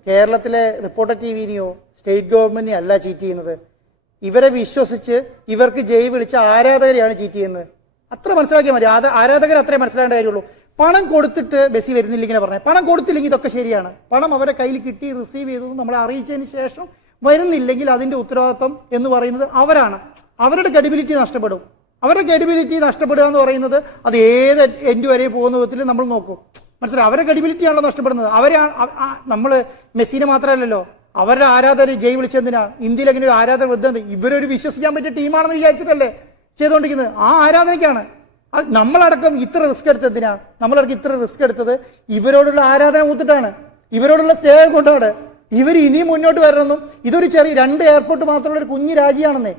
കേരളത്തിലെ റിപ്പോർട്ടർ TVനെയോ സ്റ്റേറ്റ് ഗവൺമെന്റിനെ അല്ല ചീറ്റ് ചെയ്യുന്നത്. ഇവരെ വിശ്വസിച്ച് ഇവർക്ക് ജയ് വിളിച്ച ആരാധകരെയാണ് ചീറ്റ് ചെയ്യുന്നത്. അത്ര മനസ്സിലാക്കിയാൽ മതി. ആരാധകർ അത്രേ മനസ്സിലാക്കേണ്ട കാര്യമുള്ളൂ. പണം കൊടുത്തിട്ട് മെസ്സി വരുന്നില്ലെങ്കിൽ പറഞ്ഞത്, പണം കൊടുത്തില്ലെങ്കിൽ ഇതൊക്കെ ശരിയാണ്. പണം അവരുടെ കയ്യിൽ കിട്ടി റിസീവ് ചെയ്തതും നമ്മളെ അറിയിച്ചതിന് ശേഷം വരുന്നില്ലെങ്കിൽ അതിന്റെ ഉത്തരവാദിത്വം എന്ന് പറയുന്നത് അവരാണ്. അവരുടെ ക്രെഡിബിലിറ്റി നഷ്ടപ്പെടും. അവരുടെ ക്രെഡിബിലിറ്റി നഷ്ടപ്പെടുക എന്ന് പറയുന്നത് അത് ഏത് എൻഡ് വരെ പോകുന്ന വിധത്തിൽ നമ്മൾ നോക്കും. മനസ്സിലായി? അവരുടെ ക്രെഡിബിലിറ്റി ആണല്ലോ നഷ്ടപ്പെടുന്നത്. നമ്മൾ മെസ്സിനെ മാത്രമല്ലല്ലോ, അവരുടെ ആരാധകർ ജയ് വിളിച്ചെന്തിനാ? ഇന്ത്യയിൽ അങ്ങനെ ഒരു ആരാധന ബന്ധമുണ്ട്. ഇവരൊരു വിശ്വസിക്കാൻ പറ്റിയ ടീമാണെന്ന് വിചാരിച്ചിട്ടല്ലേ ചെയ്തുകൊണ്ടിരിക്കുന്നത്. ആ ആരാധനയ്ക്കാണ്. നമ്മളടക്കം ഇത്ര റിസ്ക് എടുത്തതിനാ? നമ്മളടക്കം ഇത്ര റിസ്ക് എടുത്തത് ഇവരോടുള്ള ആരാധന കൂത്തിട്ടാണ്, ഇവരോടുള്ള സ്നേഹം കൊണ്ടാണ്. ഇവർ ഇനിയും മുന്നോട്ട് വരണമെന്നും ഇതൊരു ചെറിയ 2 എയർപോർട്ട് മാത്രമുള്ള ഒരു കുഞ്ഞു രാജ്യമാണെന്നേ.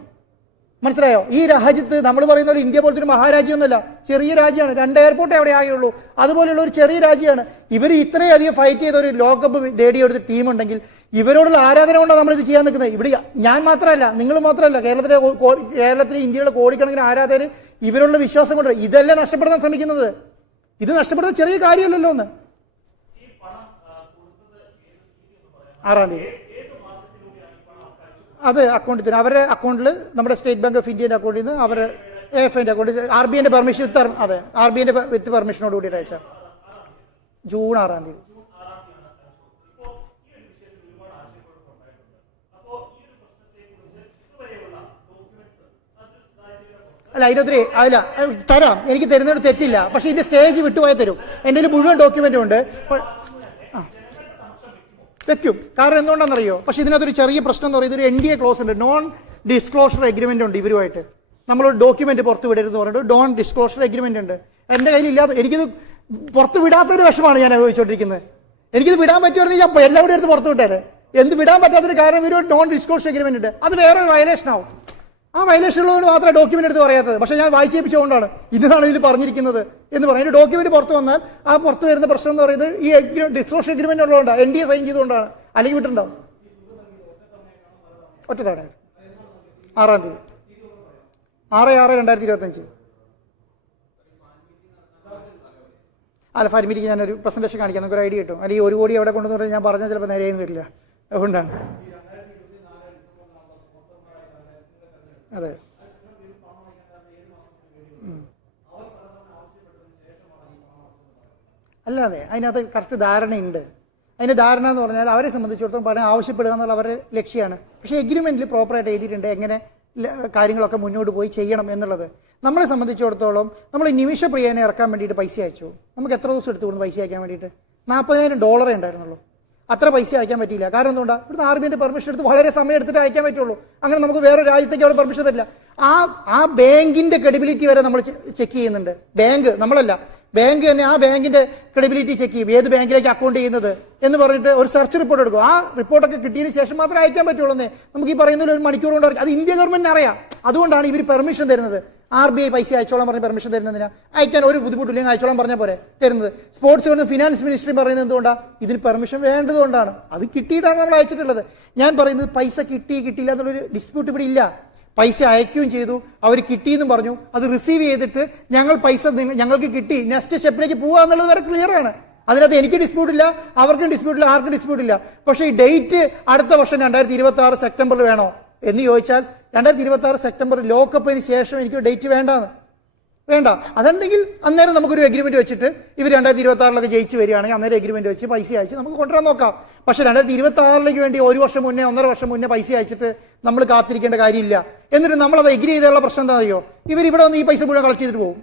മനസ്സിലായോ? ഈ രാജ്യത്ത് നമ്മൾ പറയുന്ന പോലെ ഇന്ത്യ പോലത്തെ ഒരു മഹാരാജ്യമൊന്നുമല്ല, ചെറിയ രാജ്യമാണ്. 2 എയർപോർട്ടേ അവിടെ ആയുള്ളൂ. അതുപോലെയുള്ള ഒരു ചെറിയ രാജ്യമാണ്. ഇവർ ഇത്രയധികം ഫൈറ്റ് ചെയ്ത ഒരു ലോകകപ്പ് നേടിയെടുത്ത ടീമുണ്ടെങ്കിൽ ഇവരോടുള്ള ആരാധന കൊണ്ടാണ് നമ്മളിത് ചെയ്യാൻ നിൽക്കുന്നത്. ഇവിടെ ഞാൻ മാത്രമല്ല, നിങ്ങൾ മാത്രമല്ല, കേരളത്തിലെ ഇന്ത്യയിലുള്ള കോടിക്കണക്കിന് ആരാധകർ ഇവരുള്ള വിശ്വാസം കൊണ്ട് ഇതല്ലേ നഷ്ടപ്പെടുത്താൻ ശ്രമിക്കുന്നത്. ഇത് നഷ്ടപ്പെടുന്ന ചെറിയ കാര്യമല്ലല്ലോ. ഒന്ന് 6-ാം തീയതി അത് അക്കൗണ്ടിൽ അവരുടെ അക്കൗണ്ടിൽ, നമ്മുടെ സ്റ്റേറ്റ് ബാങ്ക് ഓഫ് ഇന്ത്യൻ്റെ അക്കൗണ്ടിൽ നിന്ന് അവരുടെ AFIന്റെ അക്കൗണ്ടിൽ RBIന്റെ പെർമിഷൻ, അതെ RBIന്റെ വിത്ത് പെർമിഷനോട് കൂടി അയച്ചാൽ ജൂൺ 6-ാം തീയതി. അല്ല അതിനൊത്തിരി അല്ല തരാം, എനിക്ക് തരുന്നതിന് തെറ്റില്ല. പക്ഷേ ഇതിന്റെ സ്റ്റേജ് വിട്ടുപോയാൽ തരും. എൻ്റെ കയ്യിൽ മുഴുവൻ ഡോക്യുമെന്റും ഉണ്ട്. വെക്കും. കാരണം എന്തുകൊണ്ടാണെന്നറിയോ? പക്ഷേ ഇതിനകത്തൊരു ചെറിയ പ്രശ്നം എന്ന് പറയുന്നത് ഒരു NDA ക്ലോസ് ഉണ്ട്, നോൺ ഡിസ്ക്ലോഷർ എഗ്രിമെന്റ് ഉണ്ട് ഇവരുമായിട്ട്. നമ്മളൊരു ഡോക്യുമെന്റ് പുറത്ത് വിടരുതെന്ന് പറഞ്ഞിട്ട് നോൺ ഡിസ്ക്ലോഷർ എഗ്രിമെന്റ് ഉണ്ട്. എൻ്റെ കയ്യിൽ ഇല്ലാതെ എനിക്കിത് പുറത്ത് വിടാത്തൊരു വിഷമാണ് ഞാൻ അനുഭവിച്ചുകൊണ്ടിരിക്കുന്നത്. എനിക്കിത് വിടാൻ പറ്റുമായിരുന്നെങ്കിൽ ഞാൻ എല്ലാവരുടെ അടുത്ത് പുറത്ത് വിട്ടേനെ. എന്ത് വിടാൻ പറ്റാത്തൊരു കാരണം ഇവർ നോൺ ഡിസ്ക്ലോഷർ എഗ്രിമെന്റ് ഉണ്ട്. അത് വേറെ വയലേഷൻ ആവും. ആ വയലേഷൻ ഉള്ളതുകൊണ്ട് മാത്രമേ ഡോക്യുമെന്റ് എടുത്ത് പറയാത്തത്. പക്ഷേ ഞാൻ വായിച്ചേപ്പിച്ചുകൊണ്ടാണ് ഇന്നതാണ് ഇതിൽ പറഞ്ഞിരിക്കുന്നത് എന്ന് പറയുന്നത്. ഡോക്യുമെന്റ് പുറത്ത് വന്നാൽ ആ പുറത്ത് വരുന്ന പ്രശ്നം എന്ന് പറയുന്നത് ഈ ഡിസ്ക്ലോഷർ എഗ്രിമെന്റ് ഉള്ളതുകൊണ്ടാണ്, NDA സൈൻ ചെയ്തുകൊണ്ടാണ്. അല്ലെങ്കിൽ വിട്ടുണ്ടാവും. ഒറ്റ തവണ 6-ാം തീയതി 6/6/2025. അല്ല, ഫാർമിലേക്ക് ഞാനൊരു പ്രസന്റേഷൻ കാണിക്കാം, നമുക്ക് ഒരു ഐഡിയ കിട്ടും. അല്ലെങ്കിൽ 1 കോടി എവിടെ കൊണ്ടുവന്ന് പറഞ്ഞാൽ ഞാൻ പറഞ്ഞാൽ ചിലപ്പോൾ നേരെയൊന്നും വരില്ല. അതുകൊണ്ടാണ്. അതെ, അല്ലാതെ അതിനകത്ത് കറക്റ്റ് ധാരണയുണ്ട്. അതിൻ്റെ ധാരണ എന്ന് പറഞ്ഞാൽ അവരെ സംബന്ധിച്ചിടത്തോളം പണം ആവശ്യപ്പെടുക എന്നുള്ള അവരുടെ ലക്ഷ്യമാണ്. പക്ഷേ എഗ്രിമെന്റിൽ പ്രോപ്പറായിട്ട് എഴുതിയിട്ടുണ്ട് എങ്ങനെ കാര്യങ്ങളൊക്കെ മുന്നോട്ട് പോയി ചെയ്യണം എന്നുള്ളത്. നമ്മളെ സംബന്ധിച്ചിടത്തോളം നമ്മൾ നിമിഷപ്രിയനെ ഇറക്കാൻ വേണ്ടിയിട്ട് പൈസ അയച്ചു. നമുക്ക് എത്ര ദിവസം എടുത്തു പൈസ അയക്കാൻ വേണ്ടിയിട്ട്? $40,000 ഉണ്ടായിരുന്നുള്ളൂ. അത്ര പൈസ അയക്കാൻ പറ്റിയില്ല. കാരണം എന്തുകൊണ്ടാണ്? ഇവിടുന്ന് RBIന്റെ പെർമിഷൻ എടുത്ത് വളരെ സമയം എടുത്തിട്ട് അയക്കാൻ പറ്റുള്ളൂ. അങ്ങനെ നമുക്ക് വേറെ രാജ്യത്തേക്ക് അവിടെ പെർമിഷൻ പറ്റില്ല. ആ ബാങ്കിന്റെ ക്രെഡിബിലിറ്റി വരെ നമ്മൾ ചെക്ക് ചെയ്യുന്നുണ്ട്. ബാങ്ക്, നമ്മളല്ല, ബാങ്ക് തന്നെ ആ ബാങ്കിന്റെ ക്രെഡിബിലിറ്റി ചെക്ക് ചെയ്യും. ഏത് ബാങ്കിലേക്ക് അക്കൗണ്ട് ചെയ്യുന്നത് എന്ന് പറഞ്ഞിട്ട് ഒരു സെർച്ച് റിപ്പോർട്ട് എടുക്കും. ആ റിപ്പോർട്ടൊക്കെ കിട്ടിയതിന് ശേഷം മാത്രമേ അയക്കാൻ പറ്റുള്ളൂ. നമുക്ക് ഈ പറയുന്നതിൽ 1 മണിക്കൂർ കൊണ്ട് അത് ഇന്ത്യ ഗവൺമെന്റിന് അറിയാം. അതുകൊണ്ടാണ് ഇവർ പെർമിഷൻ തരുന്നത്. RBI പൈസ അയച്ചോളാൻ പറഞ്ഞ് പെർമിഷൻ തരുന്നതിനാ? അയക്കാൻ ഒരു ബുദ്ധിമുട്ടില്ലെങ്കിൽ അയച്ചോളാൻ പറഞ്ഞാൽ പോരെ തരുന്നത്. സ്പോർട്സ് കൊണ്ട് ഫിനാൻസ് മിനിസ്ട്രി പറയുന്നത് എന്തുകൊണ്ടാണ്? ഇതിന് പെർമിഷൻ വേണ്ടതുകൊണ്ടാണ്. അത് കിട്ടിയിട്ടാണ് നമ്മൾ അയച്ചിട്ടുള്ളത്. ഞാൻ പറയുന്നത് പൈസ കിട്ടിയില്ല എന്നുള്ളൊരു ഡിസ്പ്യൂട്ട് ഇവിടെ ഇല്ല. പൈസ അയക്കുകയും ചെയ്തു, അവർ കിട്ടിയെന്നും പറഞ്ഞു. അത് റിസീവ് ചെയ്തിട്ട് ഞങ്ങൾ പൈസ ഞങ്ങൾക്ക് കിട്ടി, നെക്സ്റ്റ് സ്റ്റെപ്പിലേക്ക് പോവുക എന്നുള്ളത് വരെ ക്ലിയർ ആണ്. അതിനകത്ത് എനിക്ക് ഡിസ്പ്യൂട്ട് ഇല്ല, അവർക്കും ഡിസ്പ്യൂട്ട് ഇല്ല, ആർക്കും ഡിസ്പ്യൂട്ട് ഇല്ല. പക്ഷേ ഈ ഡേറ്റ് അടുത്ത വർഷം 2026 സെപ്റ്റംബറിൽ വേണോ എന്ന് ചോദിച്ചാൽ 2026 സെപ്റ്റംബർ ലോക്കപ്പിന് ശേഷം എനിക്ക് ഡേറ്റ് വേണ്ട. അതെന്തെങ്കിൽ അന്നേരം നമുക്കൊരു എഗ്രിമെന്റ് വെച്ചിട്ട് ഇവർ 2026 ജയിച്ച് വരികയാണെങ്കിൽ അന്നേരം എഗ്രിമെന്റ് വെച്ച് പൈസ അയച്ച് നമുക്ക് കൊണ്ടുവരാൻ നോക്കാം. പക്ഷേ 2026 വേണ്ടി 1 വർഷം മുന്നേ 1.5 വർഷം മുന്നേ പൈസ അയച്ചിട്ട് നമ്മൾ കാത്തിരിക്കേണ്ട കാര്യമില്ല. എന്നിട്ട് നമ്മളത് എഗ്രി ചെയ്തുള്ള പ്രശ്നം എന്താ അറിയോ? ഇവരിവിടെ വന്ന് ഈ പൈസ മുഴുവൻ കളക്ട് ചെയ്തിട്ട് പോകും.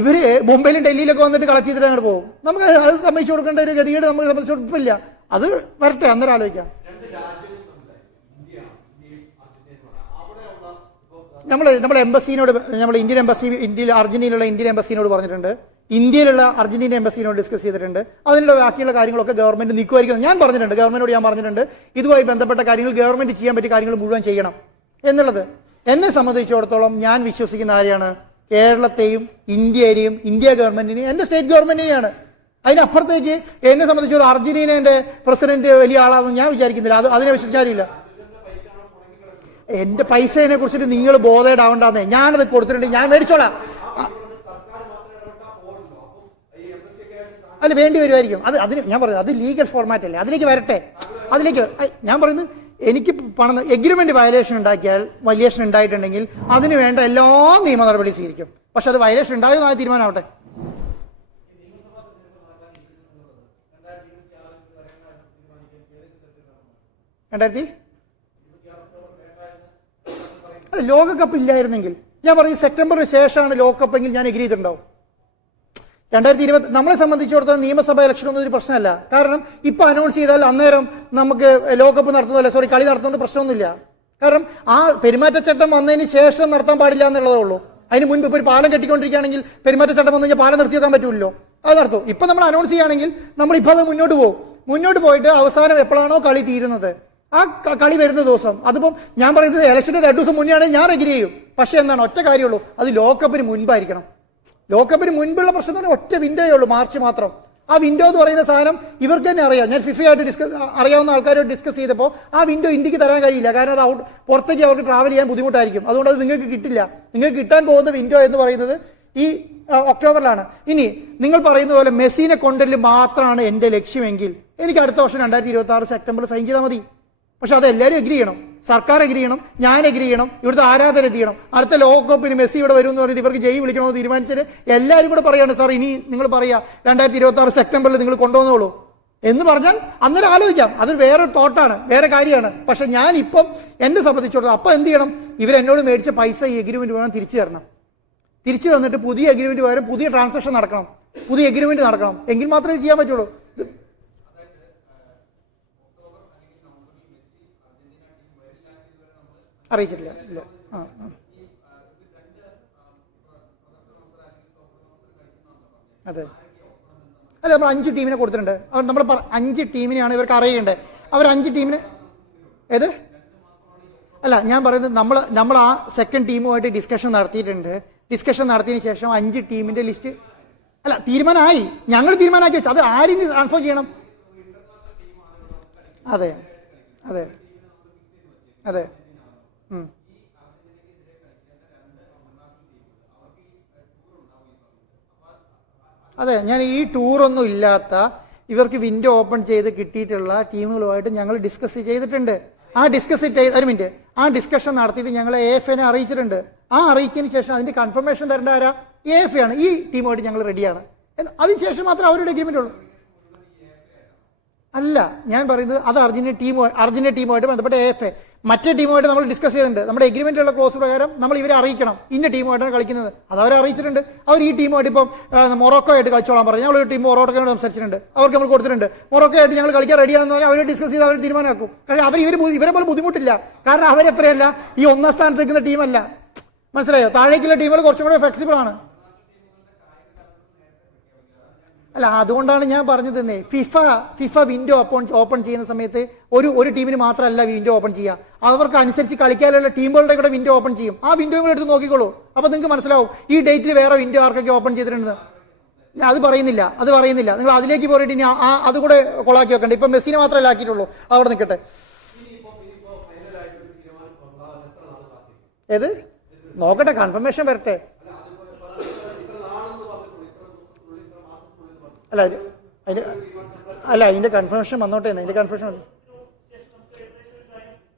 ഇവര് മുംബൈയിലും ഡൽഹിയിലൊക്കെ വന്നിട്ട് കളക്ട് ചെയ്തിട്ട് അങ്ങോട്ട് പോകും. നമുക്ക് അത് സമ്മതിച്ചു കൊടുക്കേണ്ട ഒരു ഗതികേട് നമുക്ക് സംബന്ധിച്ചില്ല. അത് വരട്ടെ, അന്നേരം ആലോചിക്കാം. നമ്മൾ എംബസിനോട്, നമ്മൾ ഇന്ത്യയിൽ അർജന്റീനയിലുള്ള ഇന്ത്യൻ എംബസിനോട് പറഞ്ഞിട്ടുണ്ട്. ഇന്ത്യയിലുള്ള അർജന്റീന എംബസിനോട് ഡിസ്കസ് ചെയ്തിട്ടുണ്ട്. അതിനുള്ള ബാക്കിയുള്ള കാര്യങ്ങളൊക്കെ ഗവൺമെന്റ് നീക്കുമായിരിക്കും ഞാൻ പറഞ്ഞിട്ടുണ്ട്. ഗവൺമെന്റിനോട് ഞാൻ പറഞ്ഞിട്ടുണ്ട് ഇതുമായി ബന്ധപ്പെട്ട കാര്യങ്ങൾ ഗവൺമെന്റ് ചെയ്യാൻ പറ്റിയ കാര്യങ്ങൾ മുഴുവൻ ചെയ്യണം എന്നുള്ളത്. എന്നെ സംബന്ധിച്ചിടത്തോളം ഞാൻ വിശ്വസിക്കുന്ന ആരെയാണ്? കേരളത്തെയും ഇന്ത്യയെയും, ഇന്ത്യ ഗവൺമെന്റിനെയും എൻ്റെ സ്റ്റേറ്റ് ഗവൺമെന്റിനെയാണ്. അതിനപ്പുറത്തേക്ക് എന്നെ സംബന്ധിച്ചത് അർജന്റീനയുടെ പ്രസിഡന്റ് വലിയ ആളാണെന്ന് ഞാൻ വിചാരിക്കുന്നില്ല. അതിനെ വിശ്വസിക്കാറില്ല. എന്റെ പൈസയെ കുറിച്ചിട്ട് നിങ്ങൾ ബോധേഡാവണ്ടെന്നേ. ഞാനത് കൊടുത്തിട്ടുണ്ട്, ഞാൻ മേടിച്ചോളാം. അല്ല, വേണ്ടി വരുമായിരിക്കും. അതിന് ഞാൻ പറയുന്നത് അത് ലീഗൽ ഫോർമാറ്റ് അല്ലേ, അതിലേക്ക് വരട്ടെ. അതിലേക്ക് ഞാൻ പറയുന്നത് എനിക്ക് പണം എഗ്രിമെന്റ് വയലേഷൻ ഉണ്ടായിട്ടുണ്ടെങ്കിൽ അതിന് വേണ്ട എല്ലാ നിയമ നടപടി സ്വീകരിക്കും. പക്ഷെ അത് വയലേഷൻ ഉണ്ടായതായ തീരുമാനമാവട്ടെ. അല്ല, ലോകകപ്പ് ഇല്ലായിരുന്നെങ്കിൽ ഞാൻ പറയും സെപ്റ്റംബറിന് ശേഷമാണ് ലോകകപ്പെങ്കിൽ ഞാൻ എഗ്രി ചെയ്തിട്ടുണ്ടാവും. 2020 നമ്മളെ സംബന്ധിച്ചിടത്തോളം നിയമസഭാ ഇലക്ഷൻ ഒന്നും ഒരു പ്രശ്നമല്ല. കാരണം ഇപ്പൊ അനൗൺസ് ചെയ്താൽ അന്നേരം നമുക്ക് ലോകകപ്പ് കളി നടത്തുന്നത് പ്രശ്നമൊന്നുമില്ല. കാരണം ആ പെരുമാറ്റച്ചട്ടം വന്നതിന് ശേഷം നടത്താൻ പാടില്ല എന്നുള്ളതേ ഉള്ളൂ. അതിന് മുൻപ് ഇപ്പോൾ ഒരു പാലം കെട്ടിക്കൊണ്ടിരിക്കുകയാണെങ്കിൽ പെരുമാറ്റച്ചട്ടം വന്നു കഴിഞ്ഞാൽ പാലം നിർത്തി വെക്കാൻ പറ്റുമല്ലോ, അത് നടത്തും. ഇപ്പൊ നമ്മൾ അനൗൺസ് ചെയ്യുകയാണെങ്കിൽ നമ്മളിപ്പോൾ അത് മുന്നോട്ട് പോയിട്ട് അവസാനം എപ്പോഴാണോ കളി തീരുന്നത് ആ കളി വരുന്ന ദിവസം, അതിപ്പം ഞാൻ പറയുന്നത് ഇലക്ഷന്റെ 2 ദിവസം മുന്നേ ആണെങ്കിൽ ഞാൻ എഗ്രി ചെയ്യും. പക്ഷെ എന്താണ്, ഒറ്റ കാര്യമുള്ളൂ, അത് ലോകകപ്പിന് മുൻപായിരിക്കണം. ലോകകപ്പിന് മുൻപുള്ള പ്രശ്നം തന്നെ ഒറ്റ വിൻഡോയേ ഉള്ളൂ, മാർച്ച് മാത്രം. ആ വിൻഡോ എന്ന് പറയുന്ന സാധനം ഇവർക്ക് തന്നെ അറിയാം. ഞാൻ ഫിഫയായിട്ട് അറിയാവുന്ന ആൾക്കാരോട് ഡിസ്കസ് ചെയ്തപ്പോൾ ആ വിൻഡോ ഇന്ത്യക്ക് തരാൻ കഴിയില്ല. കാരണം അത് പുറത്തേക്ക് അവർക്ക് ട്രാവൽ ചെയ്യാൻ ബുദ്ധിമുട്ടായിരിക്കും. അതുകൊണ്ട് അത് നിങ്ങൾക്ക് കിട്ടില്ല. നിങ്ങൾക്ക് കിട്ടാൻ പോകുന്ന വിൻഡോ എന്ന് പറയുന്നത് ഈ ഒക്ടോബറിലാണ്. ഇനി നിങ്ങൾ പറയുന്ന പോലെ മെസ്സിനെ കൊണ്ടുവരൽ മാത്രമാണ് എൻ്റെ ലക്ഷ്യമെങ്കിൽ എനിക്ക് അടുത്ത വർഷം 2026 സെപ്റ്റംബറിൽ സൈൻ ചെയ്താൽ മതി. പക്ഷെ അത് എല്ലാവരും എഗ്രി ചെയ്യണം. സർക്കാർ എഗ്രി ചെയ്യണം, ഞാൻ എഗ്രി ചെയ്യണം, ഇവിടുത്തെ ആരാധന എത്തിയണം. അടുത്ത ലോകകപ്പിന് മെസ്സി ഇവിടെ വരും എന്ന് പറഞ്ഞിട്ട് ഇവർക്ക് ജയ് വിളിക്കണമെന്ന് തീരുമാനിച്ചത് എല്ലാവരും കൂടെ പറയാണ്, സാർ ഇനി നിങ്ങൾ പറയാ 2026 സെപ്റ്റംബറിൽ നിങ്ങൾ കൊണ്ടുവന്നോളൂ. എന്ന് പറഞ്ഞാൽ അന്നേരം ആലോചിക്കാം, അതൊരു വേറെ തോട്ടാണ്, വേറെ കാര്യമാണ്. പക്ഷെ ഞാൻ ഇപ്പം എന്നെ സംബന്ധിച്ചിടത്തോളം അപ്പം എന്ത് ചെയ്യണം, ഇവരെന്നോട് മേടിച്ച പൈസ ഈ എഗ്രിമെന്റ് വേണം തിരിച്ചു തരണം. തിരിച്ചു തന്നിട്ട് പുതിയ എഗ്രിമെന്റ് പകരം പുതിയ ട്രാൻസാക്ഷൻ നടക്കണം, പുതിയ എഗ്രിമെന്റ് നടക്കണം, എങ്കിൽ മാത്രമേ ചെയ്യാൻ പറ്റുള്ളൂ. അറിയിച്ചിട്ടില്ല, ഇല്ല. അതെ, അല്ല നമ്മൾ 5 ടീമിനെ കൊടുത്തിട്ടുണ്ട്. അവർ നമ്മൾ 5 ടീമിനെയാണ് ഇവർക്ക് അറിയേണ്ടത്. അവർ 5 ടീമിനെ ഏത് അല്ല ഞാൻ പറയുന്നത്, നമ്മൾ ആ സെക്കൻഡ് ടീമുമായിട്ട് ഡിസ്കഷൻ നടത്തിയിട്ടുണ്ട്. ഡിസ്കഷൻ നടത്തിയതിന് ശേഷം 5 ടീമിന്റെ ലിസ്റ്റ് അല്ല തീരുമാനമായി, ഞങ്ങൾ തീരുമാനമാക്കി വെച്ചു. അത് ആരിന് കൺഫേം ചെയ്യണം? അതെ അതെ അതെ അതെ ഞാൻ ഈ ടൂറൊന്നും ഇല്ലാത്ത ഇവർക്ക് വിൻഡോ ഓപ്പൺ ചെയ്ത് കിട്ടിയിട്ടുള്ള ടീമുകളുമായിട്ട് ഞങ്ങൾ ഡിസ്കസ് ചെയ്തിട്ടുണ്ട്. ആ ഒരു മിനിറ്റ്, ആ ഡിസ്കഷൻ നടത്തിയിട്ട് ഞങ്ങൾ AFAനെ അറിയിച്ചിട്ടുണ്ട്. ആ അറിയിച്ചതിന് ശേഷം അതിന്റെ കൺഫർമേഷൻ തരേണ്ട ആരാ? AFA ആണ്. ഈ ടീമുമായിട്ട് ഞങ്ങൾ റെഡിയാണ്. അതിനുശേഷം മാത്രമേ അവരുടെ എഗ്രിമെന്റ് ഉള്ളൂ. അല്ല ഞാൻ പറയുന്നത് അത് അർജന്റീന ടീമുമായിട്ട് ബന്ധപ്പെട്ട AFA. മറ്റേ ടീമുമായിട്ട് നമ്മൾ ഡിസ്കസ് ചെയ്തിട്ടുണ്ട്. നമ്മുടെ എഗ്രിമെന്റിലുള്ള ക്ലോസ് പ്രകാരം നമ്മൾ ഇവരെ അറിയിക്കണം, ഇന്ന ടീമുമായിട്ടാണ് കളിക്കുന്നത്. അത് അവരെ അറിയിച്ചിട്ടുണ്ട്. അവർ ഈ ടീമുമായിട്ട് ഇപ്പം മൊറോക്കോ ആയിട്ട് കളിച്ചോളാൻ പറഞ്ഞു. ഞങ്ങൾ ഒരു ടീം മൊറോക്കോയോട് സംസാരിച്ചിട്ടുണ്ട്, അവർക്ക് നമ്മൾ കൊടുത്തിട്ടുണ്ട്. മൊറോക്കോ ആയിട്ട് ഞങ്ങൾ കളിക്കാൻ റെഡിയാണെന്ന് പറഞ്ഞാൽ അവരെ ഡിസ്കസ് ചെയ്ത് അവർ തീരുമാനമാക്കും. കാരണം ഇവരെ പോലെ ബുദ്ധിമുട്ടില്ല. കാരണം അവരെത്രയല്ല ഈ 1ാം സ്ഥാനത്ത് നിൽക്കുന്ന ടീമല്ല. മനസ്സിലായോ? താഴേക്കുള്ള ടീമുകൾ കുറച്ചും കൂടെ ഫ്ലെക്സിബിൾ ആണ്. അല്ല അതുകൊണ്ടാണ് ഞാൻ പറഞ്ഞത് തന്നെ, ഫിഫ വിൻഡോ ഓപ്പൺ ചെയ്യുന്ന സമയത്ത് ഒരു ടീമിന് മാത്രമല്ല വിൻഡോ ഓപ്പൺ ചെയ്യുക, അവർക്ക് അനുസരിച്ച് കളിക്കാനുള്ള ടീമുകളുടെ കൂടെ വിൻഡോ ഓപ്പൺ ചെയ്യും. ആ വിൻഡോ കൂടെ എടുത്ത് നോക്കിക്കോളൂ. അപ്പൊ നിങ്ങൾക്ക് മനസ്സിലാവും ഈ ഡേറ്റിൽ വേറെ വിൻഡോ ആർക്കൊക്കെ ഓപ്പൺ ചെയ്തിട്ടുണ്ട്. ഞാൻ അത് പറയുന്നില്ല. നിങ്ങൾ അതിലേക്ക് പോയിട്ട് ഇനി അതുകൂടെ കൊളാക്കി വെക്കണ്ട. ഇപ്പൊ മെസ്സിനെ മാത്രമല്ല ആക്കിയിട്ടുള്ളൂ, അവിടെ നിൽക്കട്ടെ. ഏത് നോക്കട്ടെ, കൺഫർമേഷൻ വരട്ടെ. അതിന്റെ കൺഫർമേഷൻ വന്നോട്ടെ. അതിന്റെ കൺഫർമേഷൻ